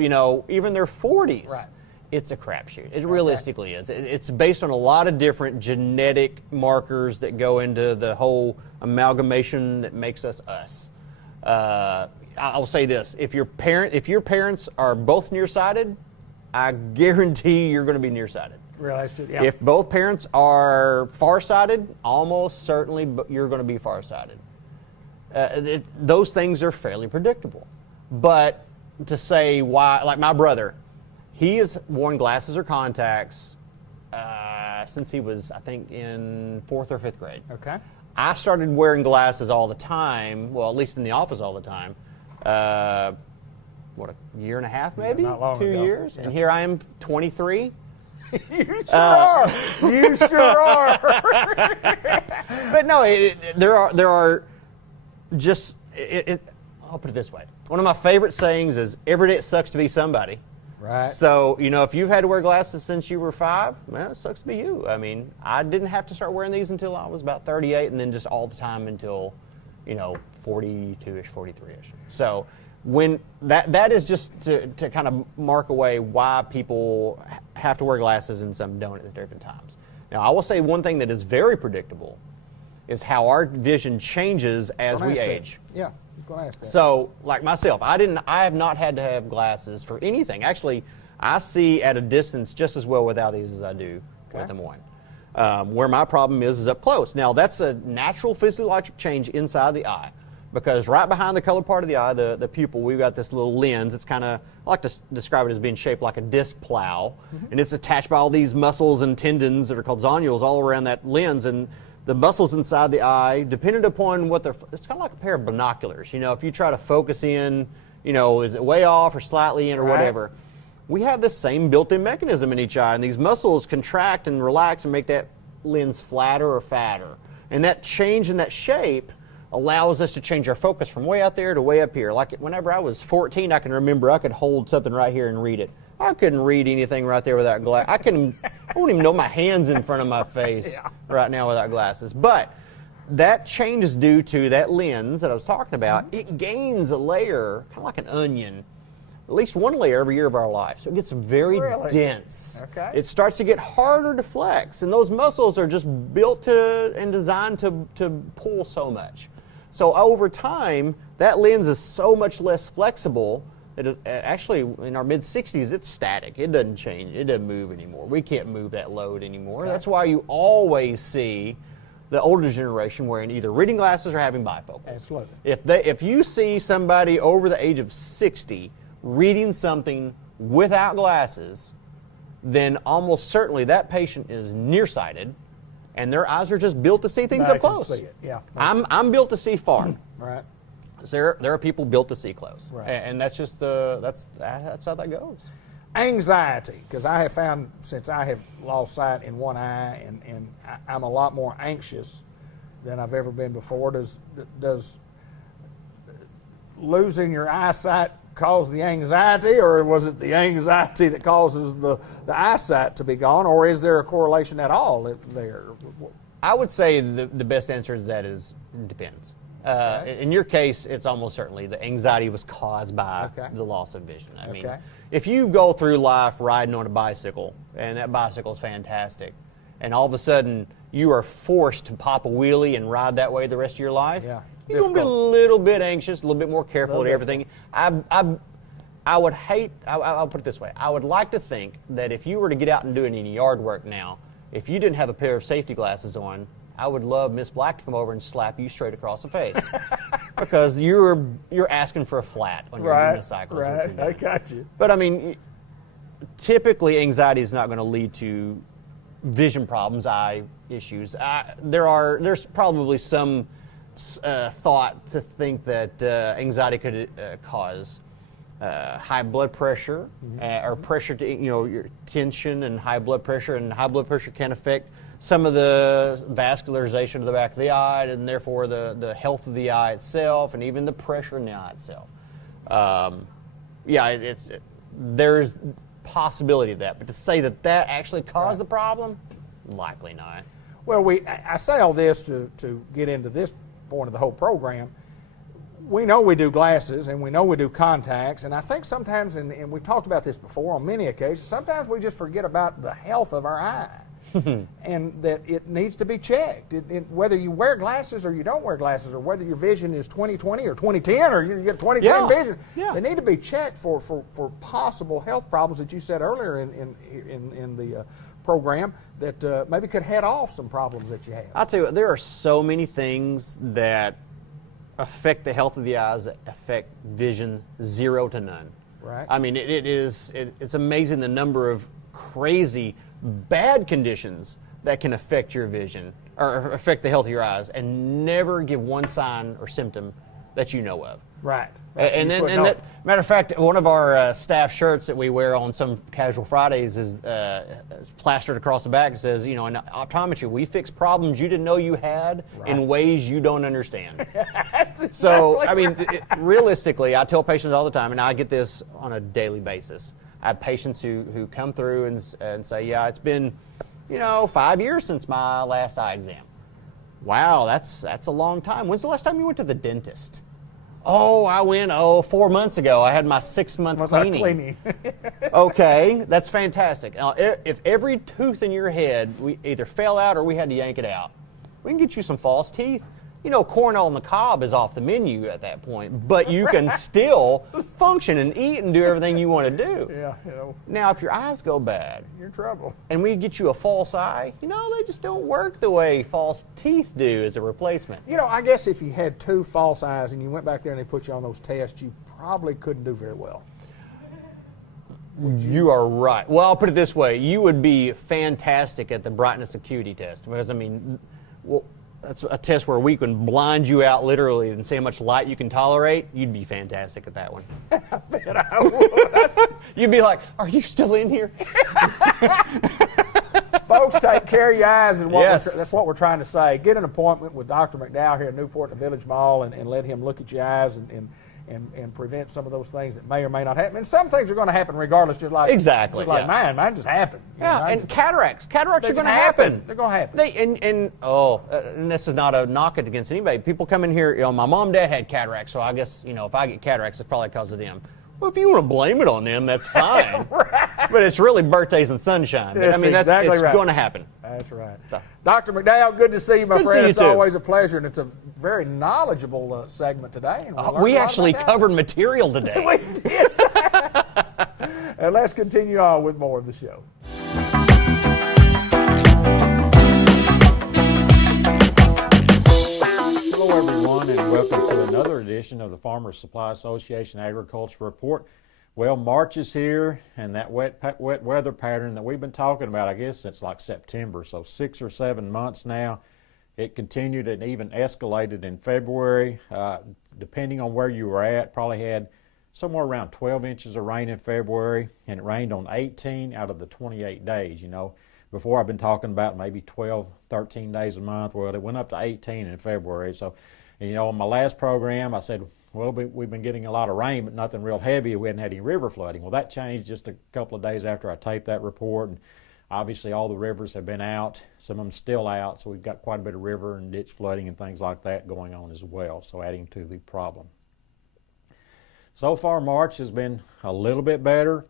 even their 40s? Right. It's a crapshoot. It realistically is. It's based on a lot of different genetic markers that go into the whole amalgamation that makes us us. I will say this: if your parents are both nearsighted, I guarantee you're going to be nearsighted. Realistic, yeah. If both parents are farsighted, almost certainly you're going to be farsighted. Those things are fairly predictable. But to say why, like my brother, he has worn glasses or contacts since he was, I think, in 4th or 5th grade. Okay. I started wearing glasses all the time, well, at least in the office all the time. A year and a half maybe? Not long 2 ago. years. Yeah. And here I am, 23. You sure are. You sure are. But no, there are just, I'll put it this way. One of my favorite sayings is, every day it sucks to be somebody. Right. So, if you've had to wear glasses since you were 5, well, it sucks to be you. I mean, I didn't have to start wearing these until I was about 38, and then just all the time until, 42-ish, 43-ish. So, when that is just to kind of mark away why people have to wear glasses and some don't at different times. Now, I will say one thing that is very predictable is how our vision changes as we age. Yeah, I was going to ask that. So, like myself, I have not had to have glasses for anything. Actually, I see at a distance just as well without these as I do with them on. Where my problem is up close. Now, that's a natural physiologic change inside the eye, because right behind the colored part of the eye, the pupil, we've got this little lens. It's kind of, I like to describe it as being shaped like a disc plow, and it's attached by all these muscles and tendons that are called zonules all around that lens, and the muscles inside the eye, depending upon what it's kind of like a pair of binoculars. If you try to focus in, is it way off or slightly in or whatever. We have this same built-in mechanism in each eye, and these muscles contract and relax and make that lens flatter or fatter. And that change in that shape allows us to change our focus from way out there to way up here. Like whenever I was 14, I can remember I could hold something right here and read it. I couldn't read anything right there without glasses. I wouldn't even know my hands in front of my face right now without glasses. But that change is due to that lens that I was talking about. It gains a layer, kind of like an onion, at least one layer every year of our life. So it gets very dense. Okay. It starts to get harder to flex. And those muscles are just built and designed to pull so much. So over time, that lens is so much less flexible. Actually, in our mid-60s, it's static. It doesn't change. It doesn't move anymore. We can't move that load anymore. Okay. That's why you always see the older generation wearing either reading glasses or having bifocals. Absolutely. If you see somebody over the age of 60 reading something without glasses, then almost certainly that patient is nearsighted, and their eyes are just built to see things up close. I can see it. Yeah. I'm built to see far. Right. There are people built to see close, Right. and that's just that's how that goes. Anxiety, because I have found since I have lost sight in one eye, and I'm a lot more anxious than I've ever been before. Does losing your eyesight cause the anxiety, or was it the anxiety that causes the eyesight to be gone, or is there a correlation at all there? I would say the best answer to that is it depends. In your case, it's almost certainly the anxiety was caused by the loss of vision. I mean, if you go through life riding on a bicycle, and that bicycle is fantastic, and all of a sudden you are forced to pop a wheelie and ride that way the rest of your life, you're going to be a little bit anxious, a little bit more careful at everything. I would hate, I'll put it this way, I would like to think that if you were to get out and do any yard work now, if you didn't have a pair of safety glasses on, I would love Miss Black to come over and slap you straight across the face. because you're asking for a flat when you're doing the cycles. Right, I got you. But I mean, typically anxiety is not going to lead to vision problems, eye issues. There's probably some thought to think that anxiety could cause high blood pressure, or pressure to, your tension and high blood pressure can affect some of the vascularization of the back of the eye, and therefore the health of the eye itself, and even the pressure in the eye itself. There's possibility of that, but to say that actually caused the problem, likely not. Well, I say all this to get into this point of the whole program. We know we do glasses and we know we do contacts, and I think sometimes, and we've talked about this before on many occasions, sometimes we just forget about the health of our eye. And that it needs to be checked. Whether you wear glasses or you don't wear glasses, or whether your vision is 20/20 or 20/10, or you get 20/10 vision, they need to be checked for possible health problems that you said earlier in the program that maybe could head off some problems that you have. I'll tell you what, there are so many things that affect the health of the eyes that affect vision 0 to none. Right. I mean, it's amazing the number of crazy bad conditions that can affect your vision or affect the health of your eyes and never give one sign or symptom that you know of. Right. Matter of fact, one of our staff shirts that we wear on some casual Fridays is plastered across the back. It says, in optometry, we fix problems you didn't know you had in ways you don't understand. So, I mean, realistically, I tell patients all the time, and I get this on a daily basis. I have patients who come through and say, yeah, it's been, 5 years since my last eye exam. Wow, that's a long time. When's the last time you went to the dentist? Oh, I went 4 months ago. I had my 6-month cleaning. Okay, that's fantastic. Now, if every tooth in your head we either fell out or we had to yank it out, we can get you some false teeth. Corn on the cob is off the menu at that point, but you can still function and eat and do everything you want to do. Yeah, Now, if your eyes go bad, you're in trouble. And we get you a false eye, they just don't work the way false teeth do as a replacement. I guess if you had 2 false eyes and you went back there and they put you on those tests, you probably couldn't do very well. You are right. Well, I'll put it this way. You would be fantastic at the brightness acuity test because, that's a test where we can blind you out literally and see how much light you can tolerate. You'd be fantastic at that one. I bet I would. You'd be like, are you still in here? Folks, take care of your eyes, and Yes. that's what we're trying to say. Get an appointment with Dr. McDowell here at Newport in the Village Mall and let him look at your eyes and prevent some of those things that may or may not happen. And some things are going to happen regardless, just like mine. Mine just happened. And cataracts. Cataracts are going to happen. They're going to happen. And this is not a knock against anybody. People come in here, my mom and dad had cataracts, so I guess, if I get cataracts, it's probably because of them. Well, if you want to blame it on them, that's fine. Right. But it's really birthdays and sunshine. That's exactly it's right. going to happen. That's right. So. Dr. McDowell, good to see you, my Good to friend. see you It's too. always a pleasure, and it's a very knowledgeable segment today. And We actually covered material today. We did. And let's continue on with more of the show. Hello, everyone, and welcome to another edition of the Farmers Supply Association Agriculture Report. Well, March is here, and that wet weather pattern that we've been talking about, I guess, since like September, so 6 or 7 months now. It continued and even escalated in February. Depending on where you were at, probably had somewhere around 12 inches of rain in February, and it rained on 18 out of the 28 days. Before I've been talking about maybe 12, 13 days a month. Well, it went up to 18 in February. So, on my last program, I said, well, we've been getting a lot of rain, but nothing real heavy. We hadn't had any river flooding. Well, that changed just a couple of days after I taped that report. And obviously, all the rivers have been out. Some of them still out. So we've got quite a bit of river and ditch flooding and things like that going on as well. So adding to the problem. So far, March has been a little bit better.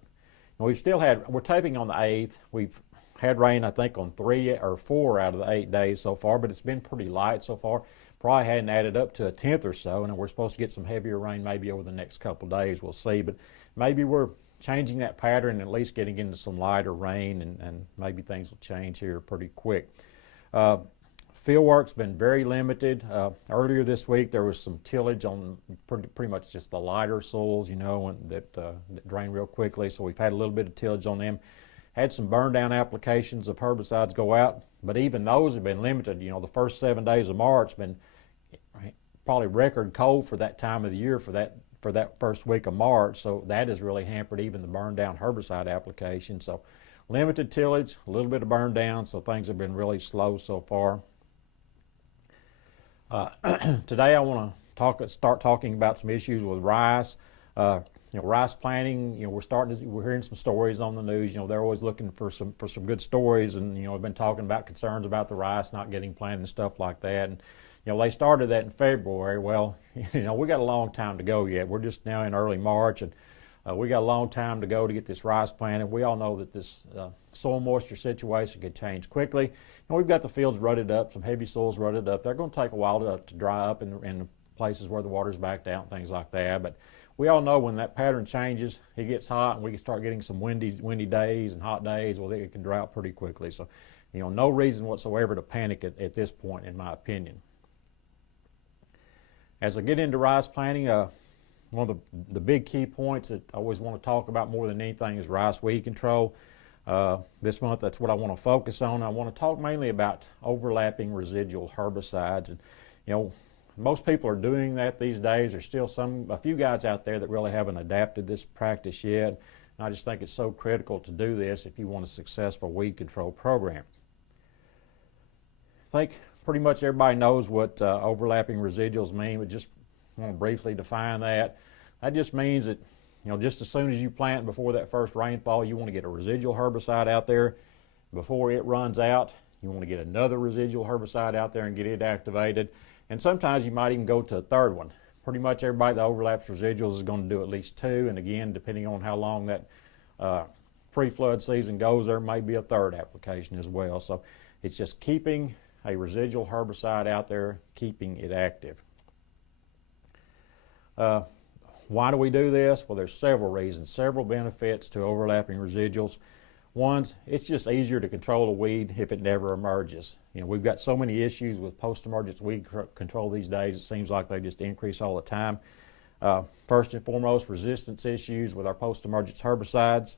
We're taping on the 8th. We've had rain, I think, on 3 or 4 out of the 8 days so far, but it's been pretty light so far. Probably hadn't added up to a 10th or so, and we're supposed to get some heavier rain maybe over the next couple of days. We'll see, but maybe we're changing that pattern and at least getting into some lighter rain, and maybe things will change here pretty quick. Field work's been very limited. Earlier this week there was some tillage on pretty much just the lighter soils, you know, and that drain real quickly, so we've had a little bit of tillage on them. Had some burn down applications of herbicides go out, but even those have been limited. You know, the first 7 days of March been probably record cold for that time of the year for that first week of March, so that has really hampered even the burn down herbicide application. So limited tillage, a little bit of burn down, so things have been really slow so far. Today I want to start talking about some issues with rice. Rice planting. We're hearing some stories on the news. They're always looking for some good stories, and we've been talking about concerns about the rice not getting planted and stuff like that. And they started that in February. Well, we got a long time to go yet. We're just now in early March, and we got a long time to go to get this rice planted. We all know that this soil moisture situation could change quickly. And we've got the fields rutted up, some heavy soils rutted up. They're going to take a while to dry up in the places where the water's backed out and things like that. But we all know when that pattern changes, it gets hot, and we can start getting some windy days and hot days. Well, it can dry out pretty quickly. So, no reason whatsoever to panic at this point, in my opinion. As I get into rice planting, one of the big key points that I always want to talk about more than anything is rice weed control. This month, that's what I want to focus on. I want to talk mainly about overlapping residual herbicides. And, most people are doing that these days. There's still a few guys out there that really haven't adapted this practice yet. And I just think it's so critical to do this if you want a successful weed control program. I think pretty much everybody knows what overlapping residuals mean, but just want to briefly define that. That just means that, just as soon as you plant before that first rainfall, you want to get a residual herbicide out there. Before it runs out, you want to get another residual herbicide out there and get it activated. And sometimes you might even go to a third one. Pretty much everybody that overlaps residuals is going to do at least two. And again, depending on how long that pre-flood season goes, there may be a third application as well. So it's just keeping a residual herbicide out there, keeping it active. Why do we do this? Well, there's several reasons, several benefits to overlapping residuals. One, it's just easier to control a weed if it never emerges. We've got so many issues with post-emergence weed control these days. It seems like they just increase all the time. First and foremost, resistance issues with our post-emergence herbicides.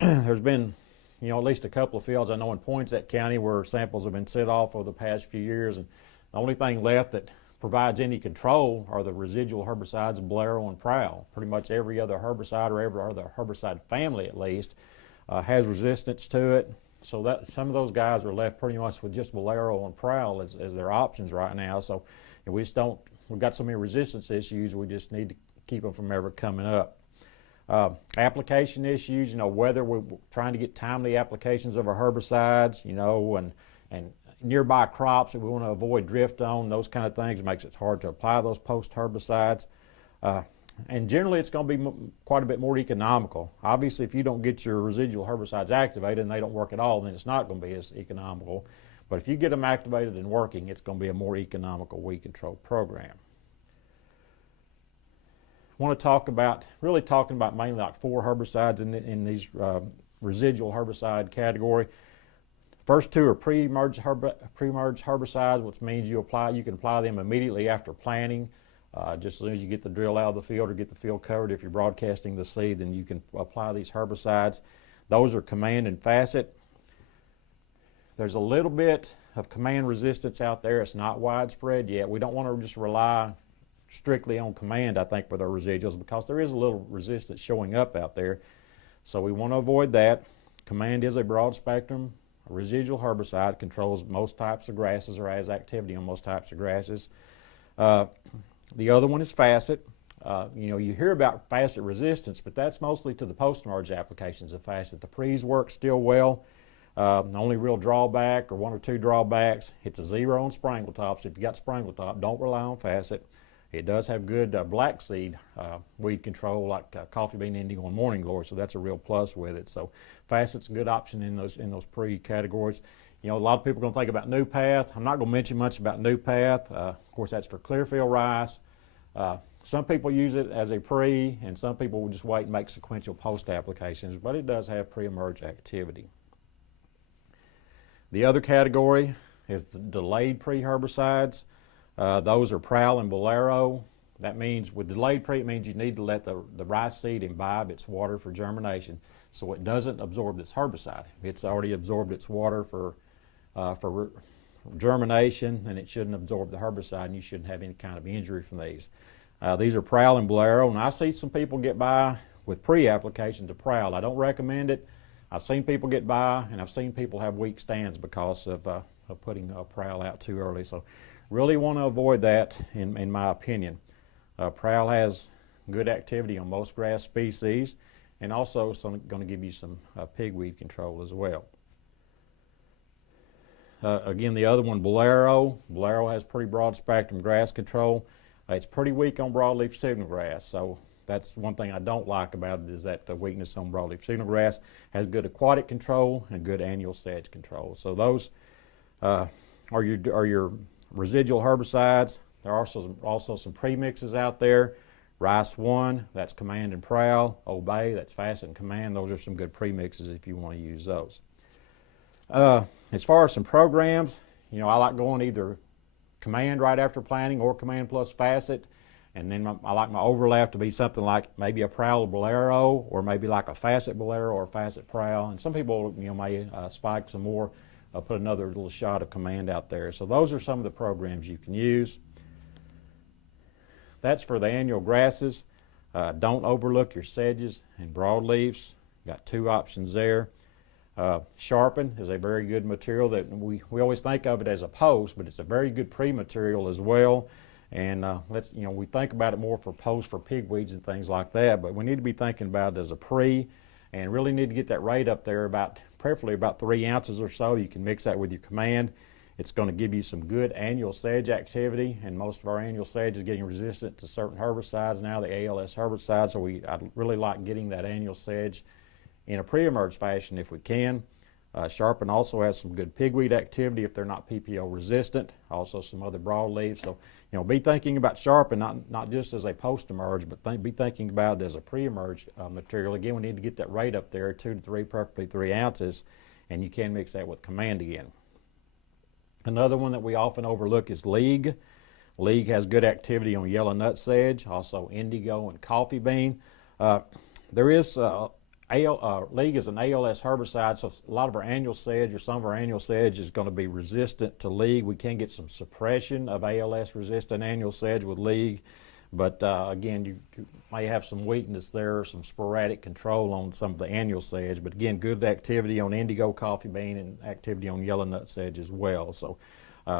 There's been, at least a couple of fields I know in Poinsett County where samples have been set off over the past few years, and the only thing left that provides any control are the residual herbicides Bolero and Prowl. Pretty much every other herbicide, or every other herbicide family at least, has resistance to it. So that some of those guys are left pretty much with just Bolero and Prowl as their options right now. So we've got so many resistance issues, we just need to keep them from ever coming up. Application issues, whether we're trying to get timely applications of our herbicides, and nearby crops that we want to avoid drift on, those kind of things, makes it hard to apply those post herbicides. And generally it's going to be quite a bit more economical. Obviously, if you don't get your residual herbicides activated and they don't work at all, then it's not going to be as economical. But if you get them activated and working, it's going to be a more economical weed control program. I want to talking about mainly like 4 herbicides in these residual herbicide category. First 2 are pre-emerge herbicides, which means you can apply them immediately after planting. Just as soon as you get the drill out of the field or get the field covered, if you're broadcasting the seed, then you can apply these herbicides. Those are Command and Facet. There's a little bit of Command resistance out there. It's not widespread yet. We don't want to just rely strictly on Command, I think, with our residuals, because there is a little resistance showing up out there. So we want to avoid that. Command is a broad spectrum residual herbicide, controls most types of grasses or has activity on most types of grasses. The other one is Facet. You hear about Facet resistance, but that's mostly to the post-emerge applications of Facet. The pre's work still well. The only real drawback, or 1 or 2 drawbacks, it's a 0 on Sprangle-top. So if you got Sprangle-top, don't rely on Facet. It does have good black seed weed control, like coffee bean indigo and morning glory, so that's a real plus with it. So Facet's a good option in those pre categories. A lot of people are going to think about New Path. I'm not going to mention much about New Path. Of course, that's for clearfield rice. Some people use it as a pre, and some people will just wait and make sequential post applications, but it does have pre-emerge activity. The other category is the delayed pre-herbicides. Those are Prowl and Bolero. That means with delayed pre, it means you need to let the rice seed imbibe its water for germination, so it doesn't absorb this herbicide. It's already absorbed its water for germination, and it shouldn't absorb the herbicide, and you shouldn't have any kind of injury from these. These are Prowl and Bolero, and I see some people get by with pre-application to Prowl. I don't recommend it. I've seen people get by, and I've seen people have weak stands because of putting Prowl out too early. So really want to avoid that, in my opinion. Prowl has good activity on most grass species, and also going to give you some pigweed control as well. Again, the other one, Bolero. Bolero has pretty broad spectrum grass control. It's pretty weak on broadleaf signal grass, so that's one thing I don't like about it, is that the weakness on broadleaf signal grass. Has good aquatic control and good annual sedge control. So those are your residual herbicides. There are also some premixes out there. Rice 1, that's Command and Prowl. Obey, that's Facet and Command. Those are some good premixes if you want to use those. As far as some programs, I like going either Command right after planting or Command plus Facet. And then I like my overlap to be something like maybe a Prowl Bolero, or maybe like a Facet Bolero or a Facet Prowl. And some people may spike some more, put another little shot of Command out there. So those are some of the programs you can use. That's for the annual grasses. Don't overlook your sedges and broadleaves. Got two options there. Sharpen is a very good material that we always think of it as a post, but it's a very good pre-material as well. And we think about it more for posts for pigweeds and things like that, but we need to be thinking about it as a pre, and really need to get that rate up there preferably about 3 ounces or so. You can mix that with your Command. It's going to give you some good annual sedge activity, and most of our annual sedge is getting resistant to certain herbicides now, the ALS herbicides, so I'd really like getting that annual sedge in a pre-emerge fashion if we can. Sharpen also has some good pigweed activity if they're not PPO resistant, also some other broadleaves. So, be thinking about Sharpen not just as a post-emerge, but be thinking about it as a pre-emerge material. Again, we need to get that rate up there, 2 to 3, preferably 3 ounces, and you can mix that with Command again. Another one that we often overlook is League. League has good activity on yellow nut sedge, also indigo and coffee bean. League is an ALS herbicide, so a lot of our annual sedge, or some of our annual sedge, is going to be resistant to League. We can get some suppression of ALS resistant annual sedge with League, but again, you may have some weakness there, some sporadic control on some of the annual sedge, but again, good activity on indigo coffee bean and activity on yellow nut sedge as well. So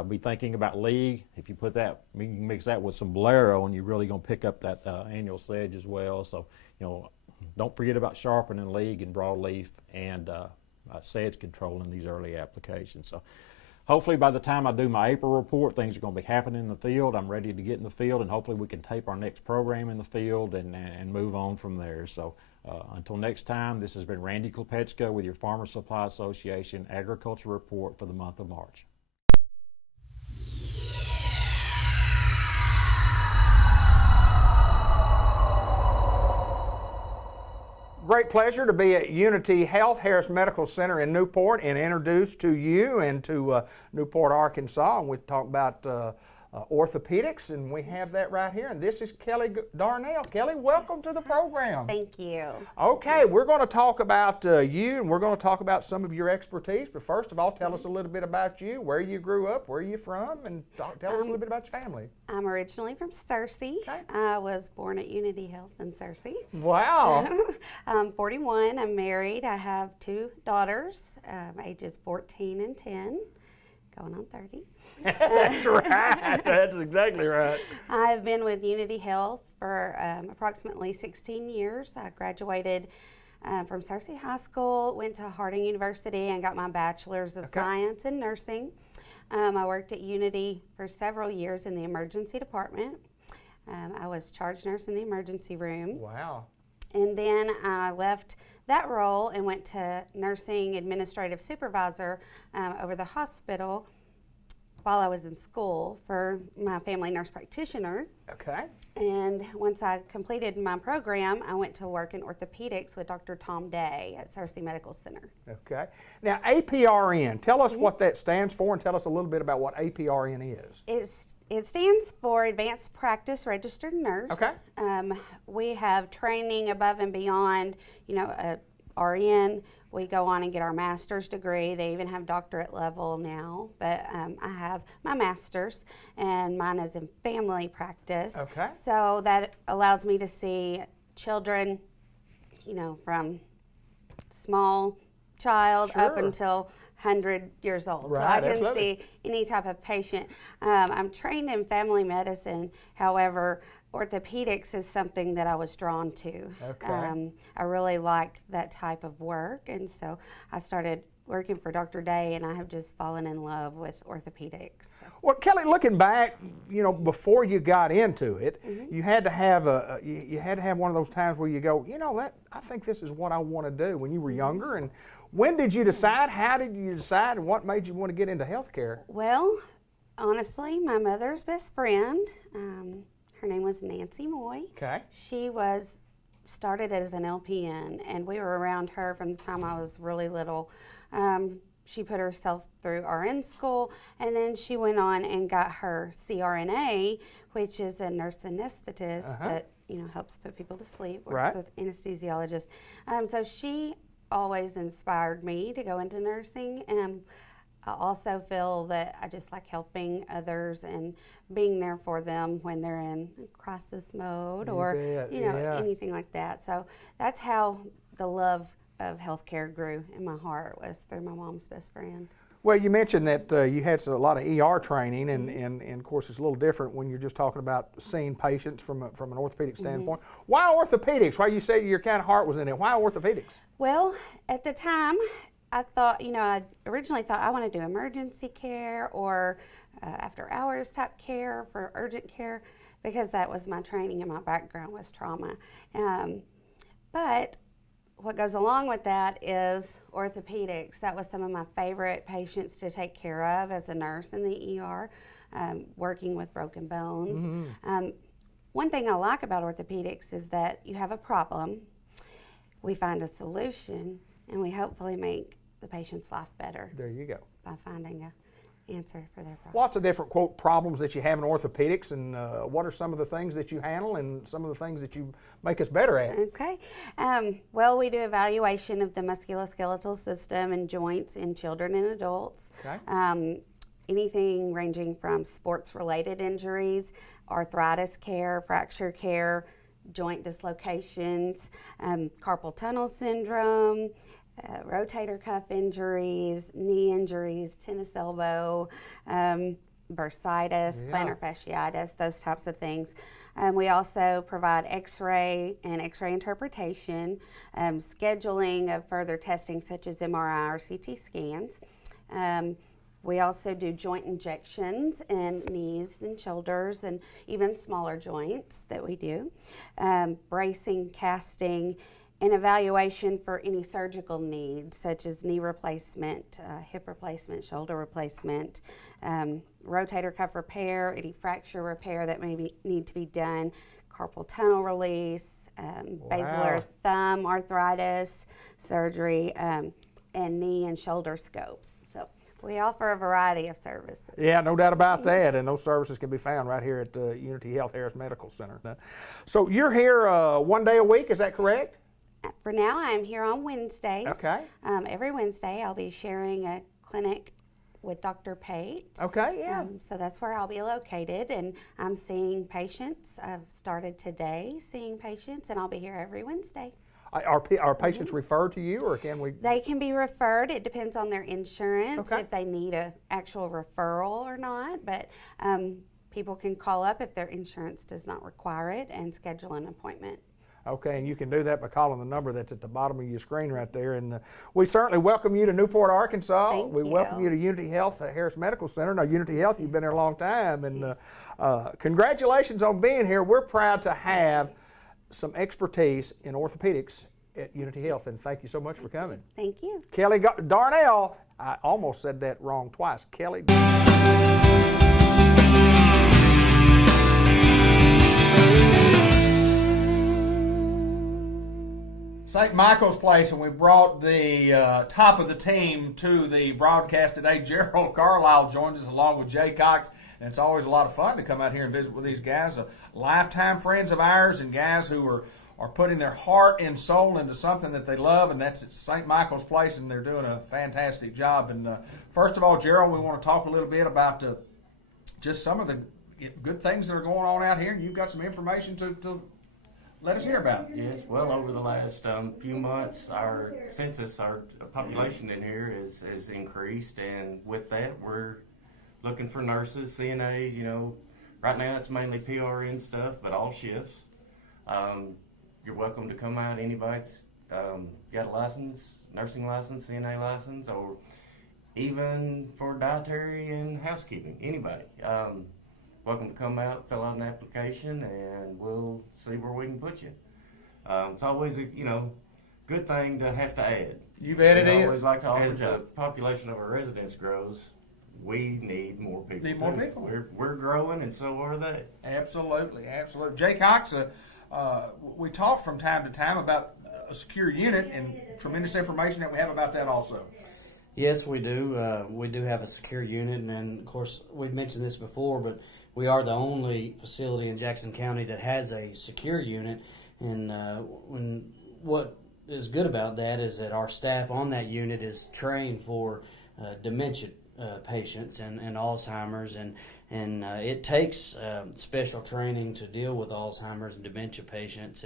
be thinking about League. If you put that, you can mix that with some Bolero, and you're really going to pick up that annual sedge as well. So, don't forget about Sharpen and League and broadleaf and sedge control in these early applications. So hopefully by the time I do my April report, things are going to be happening in the field. I'm ready to get in the field, and hopefully we can tape our next program in the field and move on from there. So until next time, this has been Randy Klepetchka with your Farmer Supply Association Agriculture Report for the month of March. Great pleasure to be at Unity Health Harris Medical Center in Newport and introduce to you and to Newport, Arkansas. And we talk about orthopedics, and we have that right here. And this is Kelly Darnell. Kelly, welcome to the program. Thank you. Okay, we're going to talk about you, and we're going to talk about some of your expertise. But first of all, tell us a little bit about you, where you grew up, where you're from, and tell us a little bit about your family. I'm originally from Searcy. Okay. I was born at Unity Health in Searcy. Wow. I'm 41. I'm married. I have 2 daughters, ages 14 and 10, going on 30. That's right. That's exactly right. I've been with Unity Health for approximately 16 years. I graduated from Searcy High School, went to Harding University, and got my bachelor's of science in nursing. I worked at Unity for several years in the emergency department. I was charge nurse in the emergency room. Wow. And then I left that role and went to nursing administrative supervisor over the hospital while I was in school for my family nurse practitioner. Okay. And once I completed my program, I went to work in orthopedics with Dr. Tom Day at Searcy Medical Center. Okay. Now, APRN, tell us what that stands for and tell us a little bit about what APRN is. It stands for Advanced Practice Registered Nurse. Okay. We have training above and beyond, RN. We go on and get our master's degree. They even have doctorate level now, but I have my master's, and mine is in family practice. Okay. So that allows me to see children, from small child up Sure. until 100 years old. So Right, I can absolutely. see any type of patient. I'm trained in family medicine. However, orthopedics is something that I was drawn to. Okay. I really like that type of work, and so I started working for Dr. Day, and I have just fallen in love with orthopedics. Well, Kelly, looking back, before you got into it, you had to have one of those times where you go, I think this is what I want to do when you were younger. And when did you decide? How did you decide? And what made you want to get into healthcare? Well, honestly, my mother's best friend, her name was Nancy Moy. Okay. She started as an LPN, and we were around her from the time I was really little. She put herself through RN school, and then she went on and got her CRNA, which is a nurse anesthetist that helps put people to sleep, works with anesthesiologists. So she always inspired me to go into nursing. I also feel that I just like helping others and being there for them when they're in crisis mode or anything like that. So that's how the love of healthcare grew in my heart, was through my mom's best friend. Well, you mentioned that you had a lot of ER training, and of course it's a little different when you're just talking about seeing patients from an orthopedic standpoint. Why orthopedics? Why you say your kind of heart was in it? Why orthopedics? Well, at the time, I thought, I originally thought I want to do emergency care or after hours type care for urgent care, because that was my training and my background was trauma. But what goes along with that is orthopedics. That was some of my favorite patients to take care of as a nurse in the ER, working with broken bones. One thing I like about orthopedics is that you have a problem, we find a solution, and we hopefully make the patient's life better. There you go. By finding an answer for their problem. Lots of different, quote, problems that you have in orthopedics, and what are some of the things that you handle and some of the things that you make us better at? Okay. Well, we do evaluation of the musculoskeletal system and joints in children and adults. Okay. Anything ranging from sports-related injuries, arthritis care, fracture care, joint dislocations, carpal tunnel syndrome, rotator cuff injuries, knee injuries, tennis elbow, bursitis, plantar fasciitis, those types of things. We also provide x-ray and x-ray interpretation, scheduling of further testing such as MRI or CT scans. We also do joint injections in knees and shoulders and even smaller joints that we do. Bracing, casting, and evaluation for any surgical needs such as knee replacement, hip replacement, shoulder replacement, rotator cuff repair, any fracture repair that may need to be done, carpal tunnel release, basilar thumb arthritis surgery, and knee and shoulder scopes. So we offer a variety of services. Yeah, no doubt about that, and those services can be found right here at Unity Health Harris Medical Center. So you're here one day a week, is that correct? For now, I am here on Wednesdays. Okay. Every Wednesday, I'll be sharing a clinic with Dr. Pate. Okay, yeah. So that's where I'll be located, and I'm seeing patients. I've started today seeing patients, and I'll be here every Wednesday. Are patients referred to you, or can we? They can be referred. It depends on their insurance, Okay. if they need an actual referral or not, but people can call up if their insurance does not require it and schedule an appointment. Okay, and you can do that by calling the number that's at the bottom of your screen right there. And we certainly welcome you to Newport, Arkansas. Thank we you. welcome you to Unity Health at Harris Medical Center. Now, Unity Health, you've been there a long time, and congratulations on being here. We're proud to have some expertise in orthopedics at Unity Health, and thank you so much for coming. Thank you. Kelly Darnell, I almost said that wrong twice. Kelly. St. Michael's Place, and we brought the top of the team to the broadcast today. Gerald Carlisle joins us along with Jay Cox, and it's always a lot of fun to come out here and visit with these guys, lifetime friends of ours and guys who are putting their heart and soul into something that they love, and that's at St. Michael's Place, and they're doing a fantastic job. And first of all, Gerald, we want to talk a little bit about just some of the good things that are going on out here, and you've got some information to let us hear about it. Yes, well, over the last few months, our census, our population in here is increased, and with that, we're looking for nurses, CNAs. You know, right now it's mainly PRN stuff, but all shifts. You're welcome to come out. Anybody's got a license, nursing license, CNA license, or even for dietary and housekeeping. Anybody. Welcome to come out, fill out an application, and we'll see where we can put you. It's always a good thing to have to add. You bet it is. Always like to offer. As the population of our residents grows, we need more people. Need more people. We're growing, and so are they. Absolutely, absolutely. Jay Cox, we talk from time to time about a secure unit, and tremendous information that we have about that also. Yes, we do. We do have a secure unit, and of course, we've mentioned this before, but we are the only facility in Jackson County that has a secure unit. And what is good about that is that our staff on that unit is trained for dementia patients and Alzheimer's, and it takes special training to deal with Alzheimer's and dementia patients.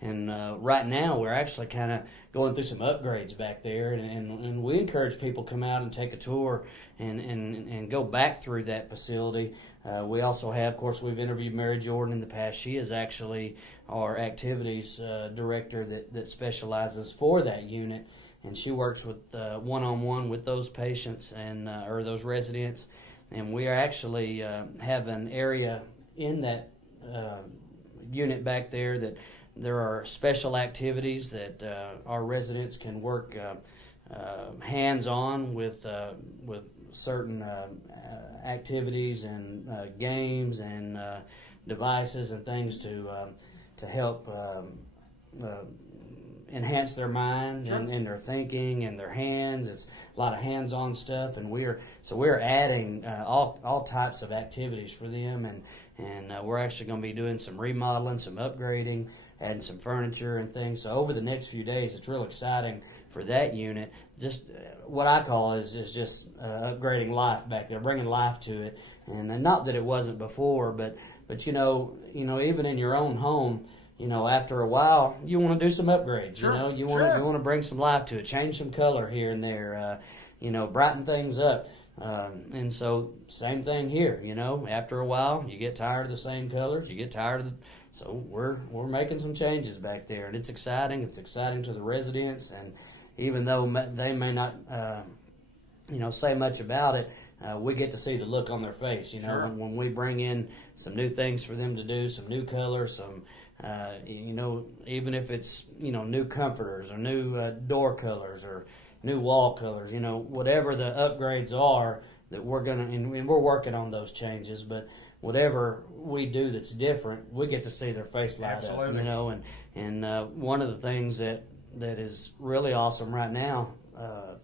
And right now we're actually kind of going through some upgrades back there, and we encourage people to come out and take a tour and go back through that facility. We also have, of course, we've interviewed Mary Jordan in the past. She is actually our activities director that specializes for that unit, and she works with one-on-one with those patients and or those residents. And we are actually have an area in that unit back there that there are special activities that our residents can work hands-on with certain activities and games and devices and things to help enhance their mind. Sure. and their thinking and their hands. It's a lot of hands-on stuff, and we're adding all types of activities for them, and we're actually going to be doing some remodeling, some upgrading, adding some furniture and things. So over the next few days, it's real exciting for that unit. Just what I call is just upgrading life back there, bringing life to it, and not that it wasn't before, but even in your own home. After a while, you want to do some upgrades. Sure, you want to bring some life to it, change some color here and there. Brighten things up. And so, same thing here. After a while, you get tired of the same colors. You get tired of so we're making some changes back there, and it's exciting. It's exciting to the residents, and even though they may not, say much about it, we get to see the look on their face. Sure. when we bring in some new things for them to do, some new colors, some. Even if it's, new comforters or new door colors or new wall colors, whatever the upgrades are that we're going to, and we're working on those changes, but whatever we do that's different, we get to see their face light Absolutely. up, and one of the things that is really awesome right now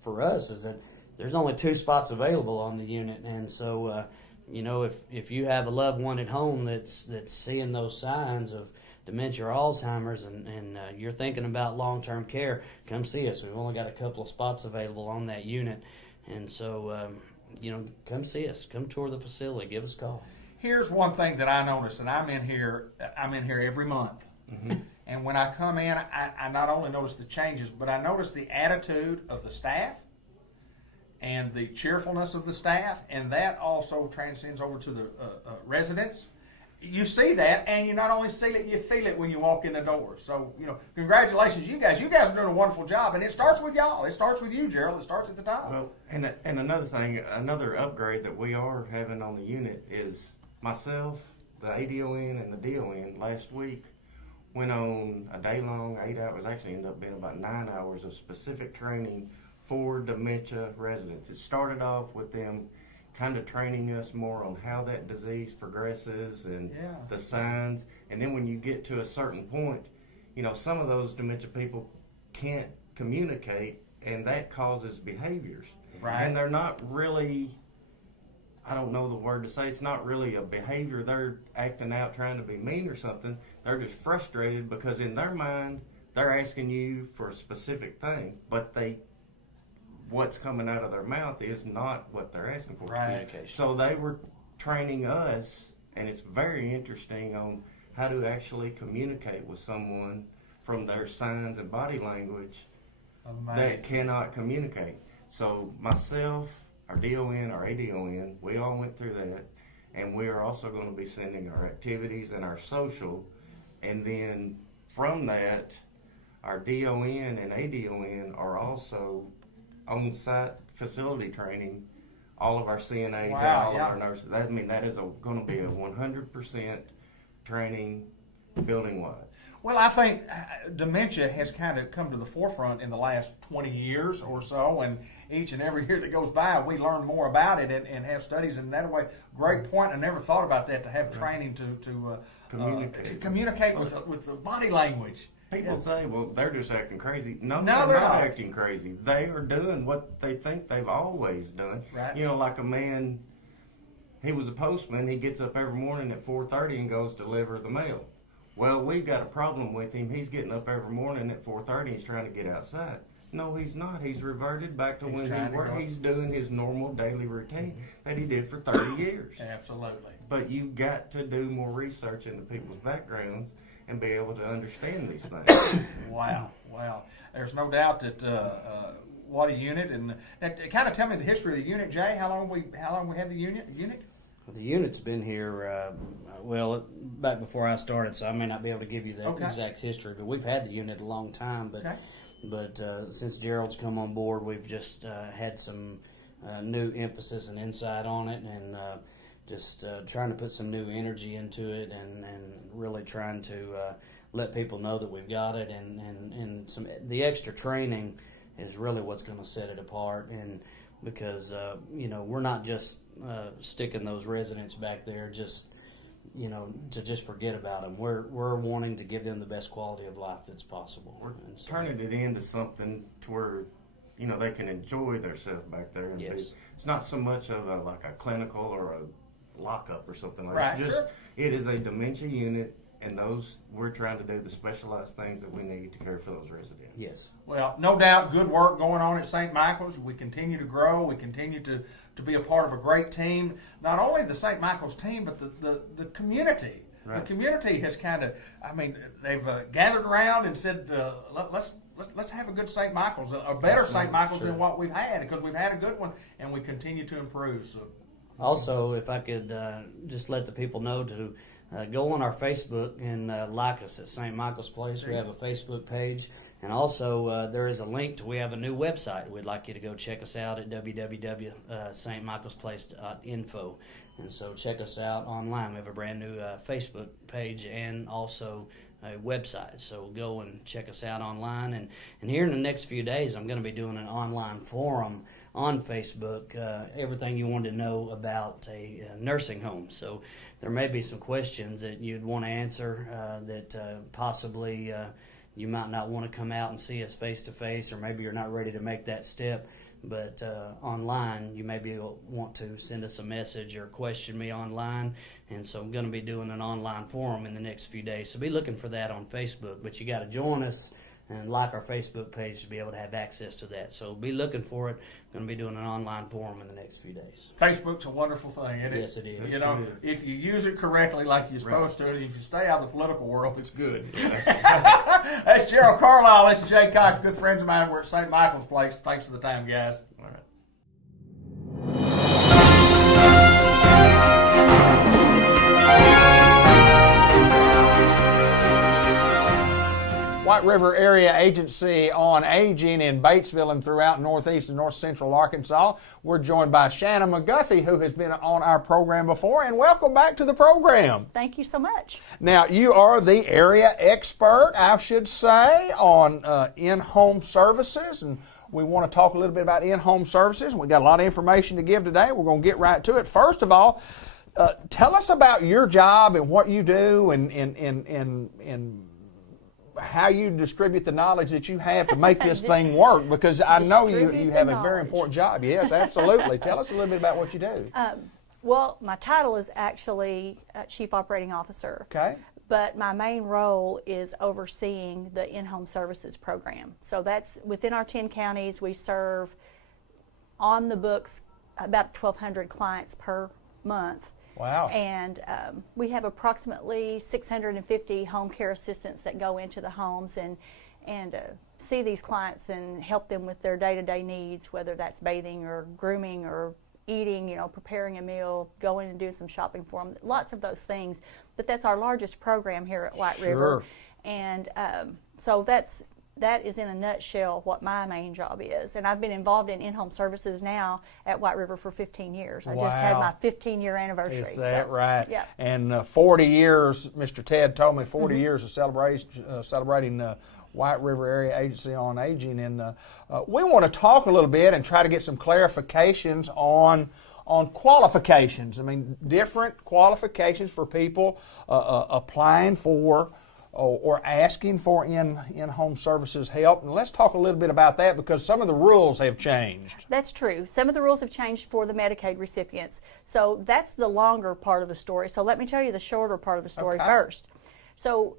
for us is that there's only 2 spots available on the unit, and so, if you have a loved one at home that's seeing those signs of dementia or Alzheimer's, and you're thinking about long-term care, come see us. We've only got a couple of spots available on that unit, and so come see us. Come tour the facility. Give us a call. Here's one thing that I notice, and I'm in here every month, Mm-hmm. and when I come in, I not only notice the changes, but I notice the attitude of the staff and the cheerfulness of the staff, and that also transcends over to the residents. You see that, and you not only see it, you feel it when you walk in the door. So, congratulations, you guys. You guys are doing a wonderful job, and it starts with y'all. It starts with you, Gerald. It starts at the top. Well, and another thing, another upgrade that we are having on the unit is myself, the ADON, and the DON last week went on a day-long, 8 hours, actually ended up being about 9 hours of specific training for dementia residents. It started off with them kind of training us more on how that disease progresses and the signs. And then when you get to a certain point, you know, some of those dementia people can't communicate, and that causes behaviors. Right. And they're not really, I don't know the word to say, it's not really a behavior they're acting out trying to be mean or something. They're just frustrated because in their mind, they're asking you for a specific thing, but what's coming out of their mouth is not what they're asking for. Right. So they were training us, and it's very interesting on how to actually communicate with someone from their signs and body language that cannot communicate. So myself, our DON, our ADON, we all went through that, and we are also going to be sending our activities and our social, and then from that, our DON and ADON are also on-site facility training all of our CNAs and all of our nurses. That is going to be a 100% training building-wide. Well, I think dementia has kind of come to the forefront in the last 20 years or so, and each and every year that goes by, we learn more about it and have studies. And that way, great point. I never thought about that, to have training to communicate with the body language. People say, well, they're just acting crazy. No, they're not acting crazy. They are doing what they think they've always done. Right. You know, like a man, he was a postman. He gets up every morning at 4:30 and goes to deliver the mail. Well, we've got a problem with him. He's getting up every morning at 4:30. He's trying to get outside. No, he's not. He's reverted back to when he worked. He's doing his normal daily routine that he did for 30 years. Absolutely. But you've got to do more research into people's backgrounds and be able to understand these things. Wow. There's no doubt that what a unit, and kind of tell me the history of the unit, Jay. How long we had the unit? Well, the unit's been here back before I started, so I may not be able to give you the exact history. But we've had the unit a long time. But since Gerald's come on board, we've just had some new emphasis and insight on it, and just trying to put some new energy into it, and really trying to let people know that we've got it, and the extra training is really what's going to set it apart. And because we're not just sticking those residents back there just to just forget about them. We're wanting to give them the best quality of life that's possible. We're turning it into something to where they can enjoy themselves back there. And it's not so much of a clinical or a lockup or something like that. It is a dementia unit, and we're trying to do the specialized things that we need to care for those residents. Yes. Well, no doubt, good work going on at St. Michael's. We continue to grow. We continue to be a part of a great team. Not only the St. Michael's team, but the community. Right. The community has they've gathered around and said, let's have a good St. Michael's, a better St. Michael's than what we've had, because we've had a good one and we continue to improve. So. Also, if I could just let the people know to go on our Facebook and like us at St. Michael's Place. We have a Facebook page. And also, there is a link we have a new website. We'd like you to go check us out at www.stmichaelsplace.info. And so check us out online. We have a brand new Facebook page and also a website. So go and check us out online. And here in the next few days, I'm going to be doing an online forum on Facebook, everything you want to know about a nursing home. So there may be some questions that you'd want to answer that possibly you might not want to come out and see us face to face, or maybe you're not ready to make that step. But online, you maybe want to send us a message or question me online. And so I'm going to be doing an online forum in the next few days. So be looking for that on Facebook. But you got to join us and like our Facebook page to be able to have access to that. So be looking for it. I'm going to be doing an online forum in the next few days. Facebook's a wonderful thing, isn't it? Yes, it is. If you use it correctly like you're supposed to, and if you stay out of the political world, it's good. That's Gerald Carlisle. This is Jay Cox, good friends of mine. We're at St. Michael's Place. Thanks for the time, guys. All right. White River Area Agency on Aging in Batesville and throughout northeast and north central Arkansas. We're joined by Shanna McGuffey, who has been on our program before, and welcome back to the program. Thank you so much. Now, you are the area expert, I should say, on in-home services. And we want to talk a little bit about in-home services. We've got a lot of information to give today. We're going to get right to it. First of all, tell us about your job and what you do and how you distribute the knowledge that you have to make this thing work, because I know you have a very important job. Yes, absolutely. Tell us a little bit about what you do. Well, my title is actually Chief Operating Officer. Okay. But my main role is overseeing the in-home services program. So that's within our 10 counties. We serve on the books about 1,200 clients per month. Wow. And we have approximately 650 home care assistants that go into the homes and see these clients and help them with their day-to-day needs, whether that's bathing or grooming or eating, preparing a meal, going and doing some shopping for them, lots of those things. But that's our largest program here at White River. And so that is in a nutshell what my main job is. And I've been involved in in-home services now at White River for 15 years. I just had my 15-year anniversary. Is that right? Yeah. And 40 years, Mr. Ted told me, 40 years of celebrating White River Area Agency on Aging. And we want to talk a little bit and try to get some clarifications on qualifications. I mean, different qualifications for people applying for or asking for in-home services help. And let's talk a little bit about that, because some of the rules have changed. That's true. Some of the rules have changed for the Medicaid recipients. So that's the longer part of the story. So let me tell you the shorter part of the story first. So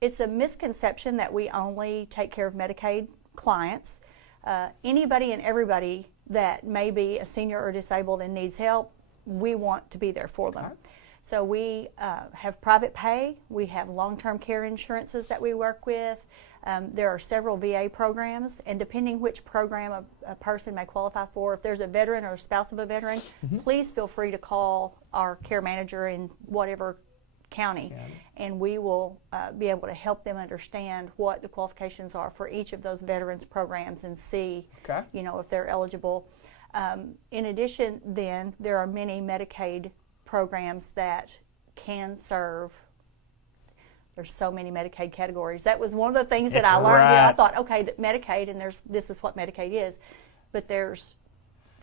it's a misconception that we only take care of Medicaid clients. Anybody and everybody that may be a senior or disabled and needs help, we want to be there for them. So we have private pay, we have long-term care insurances that we work with. There are several VA programs, and depending which program a person may qualify for, if there's a veteran or a spouse of a veteran, please feel free to call our care manager in whatever county, and we will be able to help them understand what the qualifications are for each of those veterans programs and see, if they're eligible. In addition, then, there are many Medicaid programs that can serve. There's so many Medicaid categories. That was one of the things that I learned. I thought, okay, that Medicaid, and this is what Medicaid is, but there's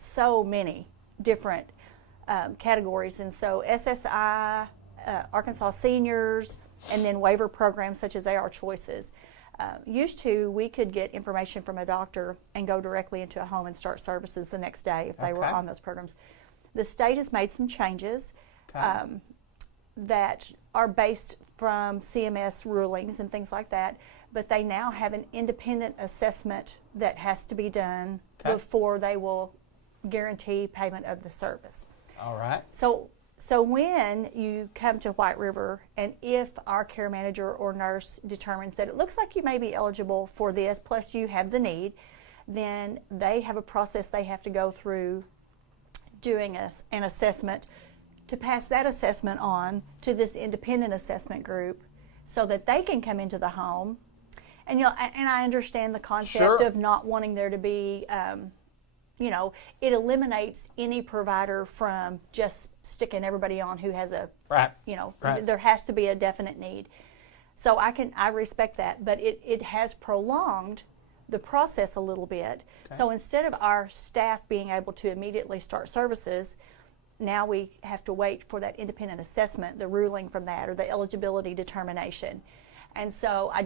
so many different categories. And so SSI, Arkansas Seniors, and then waiver programs such as AR Choices. Used to, we could get information from a doctor and go directly into a home and start services the next day if they were on those programs. The state has made some changes that are based from CMS rulings and things like that, but they now have an independent assessment that has to be done before they will guarantee payment of the service. All right. So when you come to White River, and if our care manager or nurse determines that it looks like you may be eligible for this, plus you have the need, then they have a process they have to go through doing an assessment to pass that assessment on to this independent assessment group so that they can come into the home. And I understand the concept of not wanting there to be, it eliminates any provider from just sticking everybody on who has there has to be a definite need. So I respect that, but it has prolonged the process a little bit. So instead of our staff being able to immediately start services, now we have to wait for that independent assessment, the ruling from that, or the eligibility determination. And so I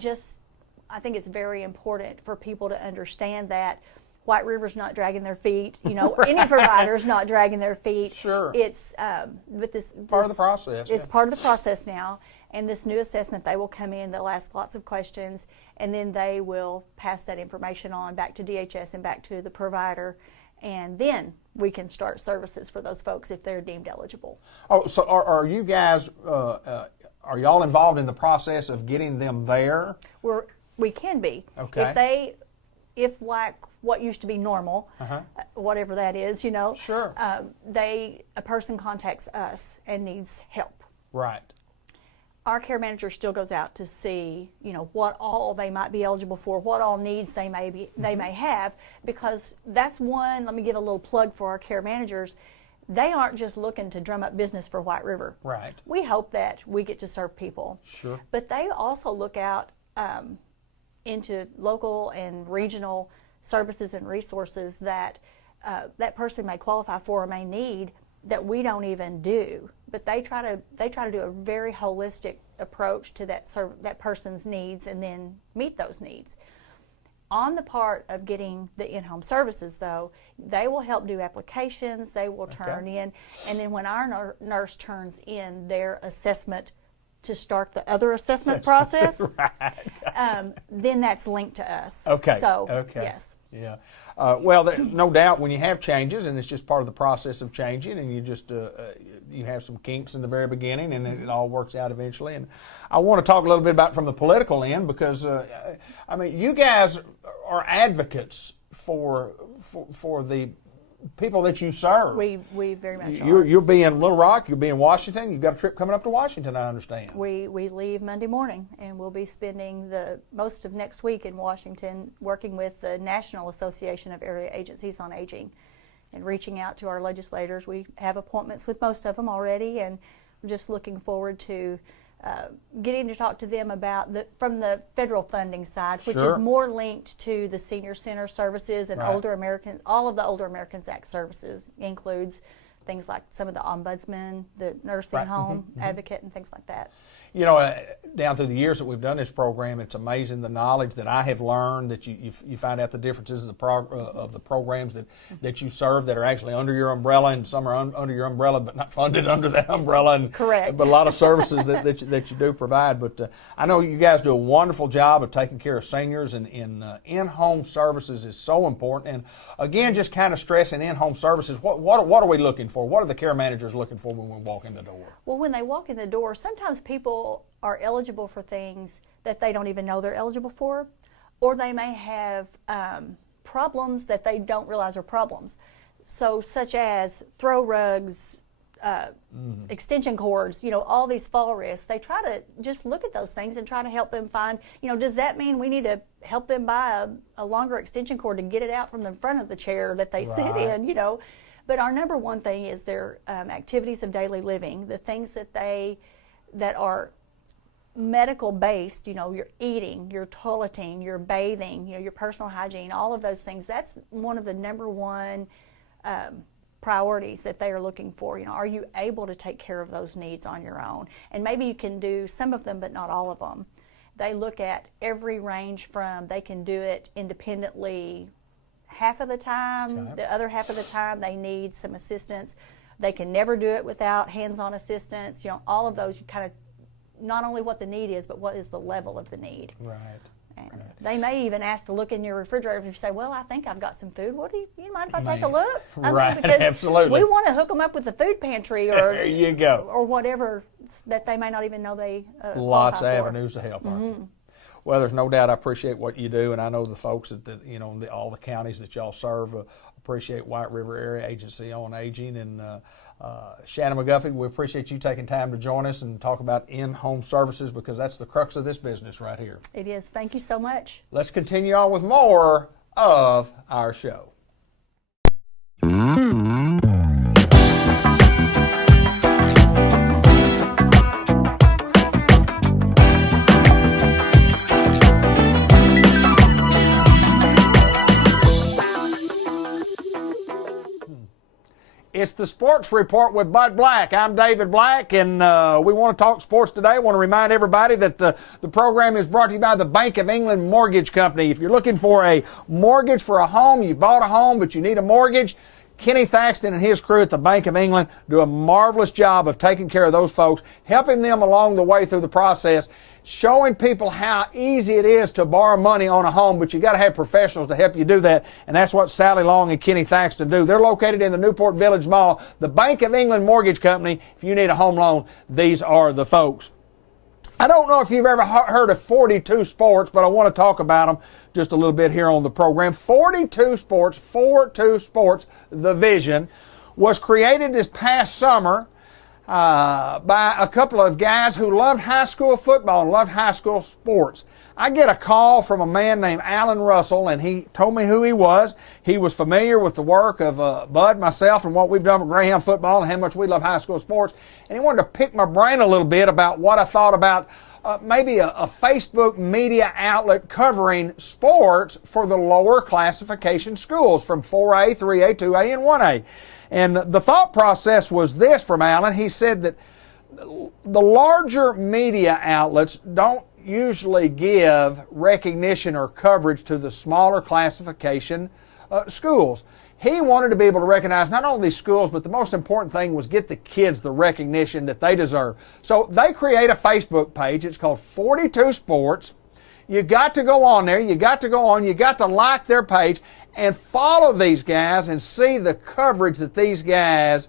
think it's very important for people to understand that White River's not dragging their feet. Any provider's not dragging their feet. It's but this part of the process. It's part of the process now. And this new assessment, they will come in. They'll ask lots of questions, and then they will pass that information on back to DHS and back to the provider, and then we can start services for those folks if they're deemed eligible. Oh, so are you guys? Are y'all involved in the process of getting them there? We can be. Okay. If like what used to be normal, whatever that is, a person contacts us and needs help. Right. Our care manager still goes out to see, what all they might be eligible for, what all needs they may have, because that's one. Let me give a little plug for our care managers. They aren't just looking to drum up business for White River. Right. We hope that we get to serve people. Sure. But they also look out into local and regional services and resources that that person may qualify for or may need that we don't even do. But they try to do a very holistic approach to that person's needs and then meet those needs. On the part of getting the in-home services, though, they will help do applications, they will turn in, and then when our nurse turns in their assessment to start the other assessment process, then that's linked to us. Okay. So, okay. Yes. Yeah. Well, no doubt when you have changes, and it's just part of the process of changing, and you just you have some kinks in the very beginning, and it all works out eventually. And I want to talk a little bit about from the political end because I mean, you guys are advocates for the people that you serve. We very much are. You'll be in Little Rock, you'll be in Washington. You've got a trip coming up to Washington, I understand. We leave Monday morning, and we'll be spending the most of next week in Washington working with the National Association of Area Agencies on Aging and reaching out to our legislators. We have appointments with most of them already, and we're just looking forward to getting to talk to them about from the federal funding side, which is more linked to the senior center services and older Americans. All of the Older Americans Act services includes things like some of the ombudsman, the nursing home advocate, and things like that. You know, down through the years that we've done this program, it's amazing the knowledge that I have learned, that you find out the differences of the programs that you serve that are actually under your umbrella, and some are under your umbrella but not funded under that umbrella. And, correct. But a lot of services that you do provide. But I know you guys do a wonderful job of taking care of seniors, and in-home services is so important. And again, just kind of stressing in-home services, what are we looking for? What are the care managers looking for when we walk in the door? Well, when they walk in the door, sometimes people are eligible for things that they don't even know they're eligible for, or they may have problems that they don't realize are problems. So such as throw rugs, extension cords, you know, all these fall risks. They try to just look at those things and try to help them find, you know, does that mean we need to help them buy a longer extension cord to get it out from the front of the chair that they sit in, you know? But our number one thing is their activities of daily living, the things that are medical based, you know, your eating, your toileting, your bathing, you know, your personal hygiene, all of those things. That's one of the number one priorities that they are looking for. You know, are you able to take care of those needs on your own? And maybe you can do some of them, but not all of them. They look at every range from they can do it independently half of the time, the other half of the time they need some assistance. They can never do it without hands-on assistance. You know, all of those, you kind of, not only what the need is, but what is the level of the need. Right. And they may even ask to look in your refrigerator if you say, well, I think I've got some food. What do you mind if I take a look? I mean, because absolutely. we want to hook them up with the food pantry or there you go, or whatever that they may not even know they lots of avenues to help. Well, there's no doubt I appreciate what you do, and I know the folks that you know, all the counties that y'all serve appreciate White River Area Agency on Aging. And Shannon McGuffey, we appreciate you taking time to join us and talk about in-home services, because that's the crux of this business right here. It is. Thank you so much. Let's continue on with more of our show. It's the Sports Report with Bud Black. I'm David Black, and we want to talk sports today. I want to remind everybody that the program is brought to you by the Bank of England Mortgage Company. If you're looking for a mortgage for a home, you bought a home but you need a mortgage, Kenny Thaxton and his crew at the Bank of England do a marvelous job of taking care of those folks, helping them along the way through the process, showing people how easy it is to borrow money on a home, but you got to have professionals to help you do that, and that's what Sally Long and Kenny Thaxton do. They're located in the Newport Village Mall. The Bank of England Mortgage Company, if you need a home loan, these are the folks. I don't know if you've ever heard of 42 Sports, but I want to talk about them just a little bit here on the program. 42 Sports, the vision, was created this past summer by a couple of guys who loved high school football and loved high school sports. I get a call from a man named Alan Russell, and he told me who he was. He was familiar with the work of Bud, myself, and what we've done for Greyhound football and how much we love high school sports. And he wanted to pick my brain a little bit about what I thought about maybe a Facebook media outlet covering sports for the lower classification schools from 4A, 3A, 2A, and 1A. And the thought process was this from Alan. He said that the larger media outlets don't usually give recognition or coverage to the smaller classification schools. He wanted to be able to recognize not only these schools, but the most important thing was get the kids the recognition that they deserve. So they create a Facebook page. It's called 42 Sports. You got to go on there. You got to like their page and follow these guys and see the coverage that these guys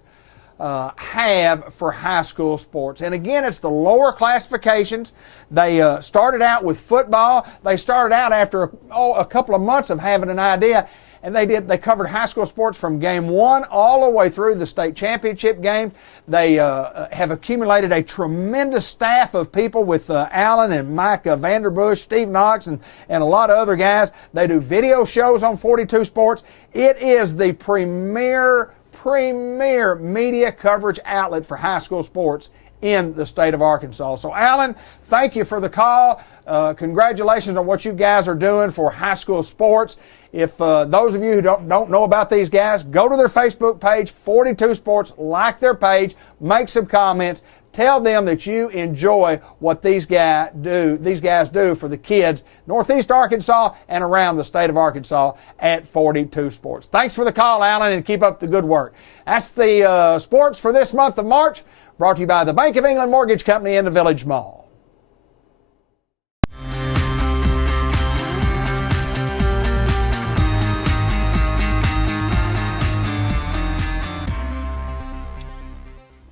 have for high school sports. And again, it's the lower classifications. They started out with football. They started out after a couple of months of having an idea, and they covered high school sports from game 1 all the way through the state championship game. They have accumulated a tremendous staff of people with Alan and Mike Vanderbush, Steve Knox, and a lot of other guys. They do video shows on 42 Sports. It is the premier media coverage outlet for high school sports in the state of Arkansas. So Alan, thank you for the call. Congratulations on what you guys are doing for high school sports. If those of you who don't know about these guys, go to their Facebook page, 42 Sports, like their page, make some comments, tell them that you enjoy what these guys do for the kids Northeast Arkansas and around the state of Arkansas at 42 Sports. Thanks for the call, Alan, and keep up the good work. That's the sports for this month of March, brought to you by the Bank of England Mortgage Company in the Village Mall.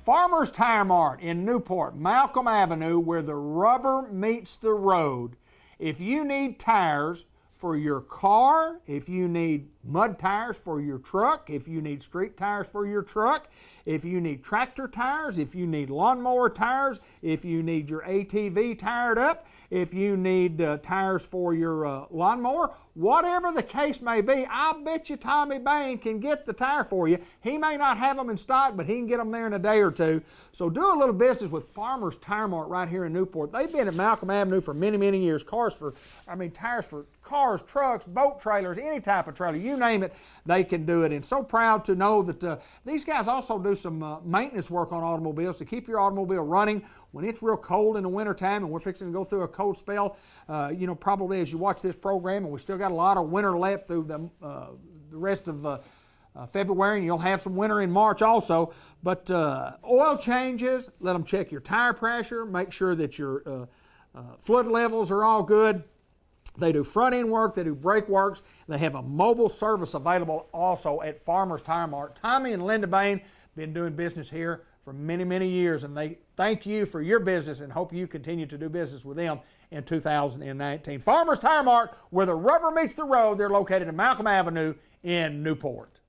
Farmer's Tire Mart in Newport, Malcolm Avenue, where the rubber meets the road. If you need tires for your car, if you need mud tires for your truck, if you need street tires for your truck, if you need tractor tires, if you need lawnmower tires, if you need your ATV tired up, if you need tires for your lawnmower, whatever the case may be, I bet you Tommy Bain can get the tire for you. He may not have them in stock, but he can get them there in a day or two. So do a little business with Farmer's Tire Mart right here in Newport. They've been at Malcolm Avenue for many, many years. Tires for cars, trucks, boat trailers, any type of trailer, you name it, they can do it. And so proud to know that these guys also do some maintenance work on automobiles to keep your automobile running when it's real cold in the wintertime and we're fixing to go through a cold spell. Probably as you watch this program, and we still got a lot of winter left through the rest of February, and you'll have some winter in March also. But oil changes, let them check your tire pressure, make sure that your fluid levels are all good. They do front-end work, they do brake works. They have a mobile service available also at Farmer's Tire Mart. Tommy and Linda Bain been doing business here for many, many years, and they thank you for your business and hope you continue to do business with them in 2019. Farmer's Tire Mart, where the rubber meets the road. They're located in Malcolm Avenue in Newport.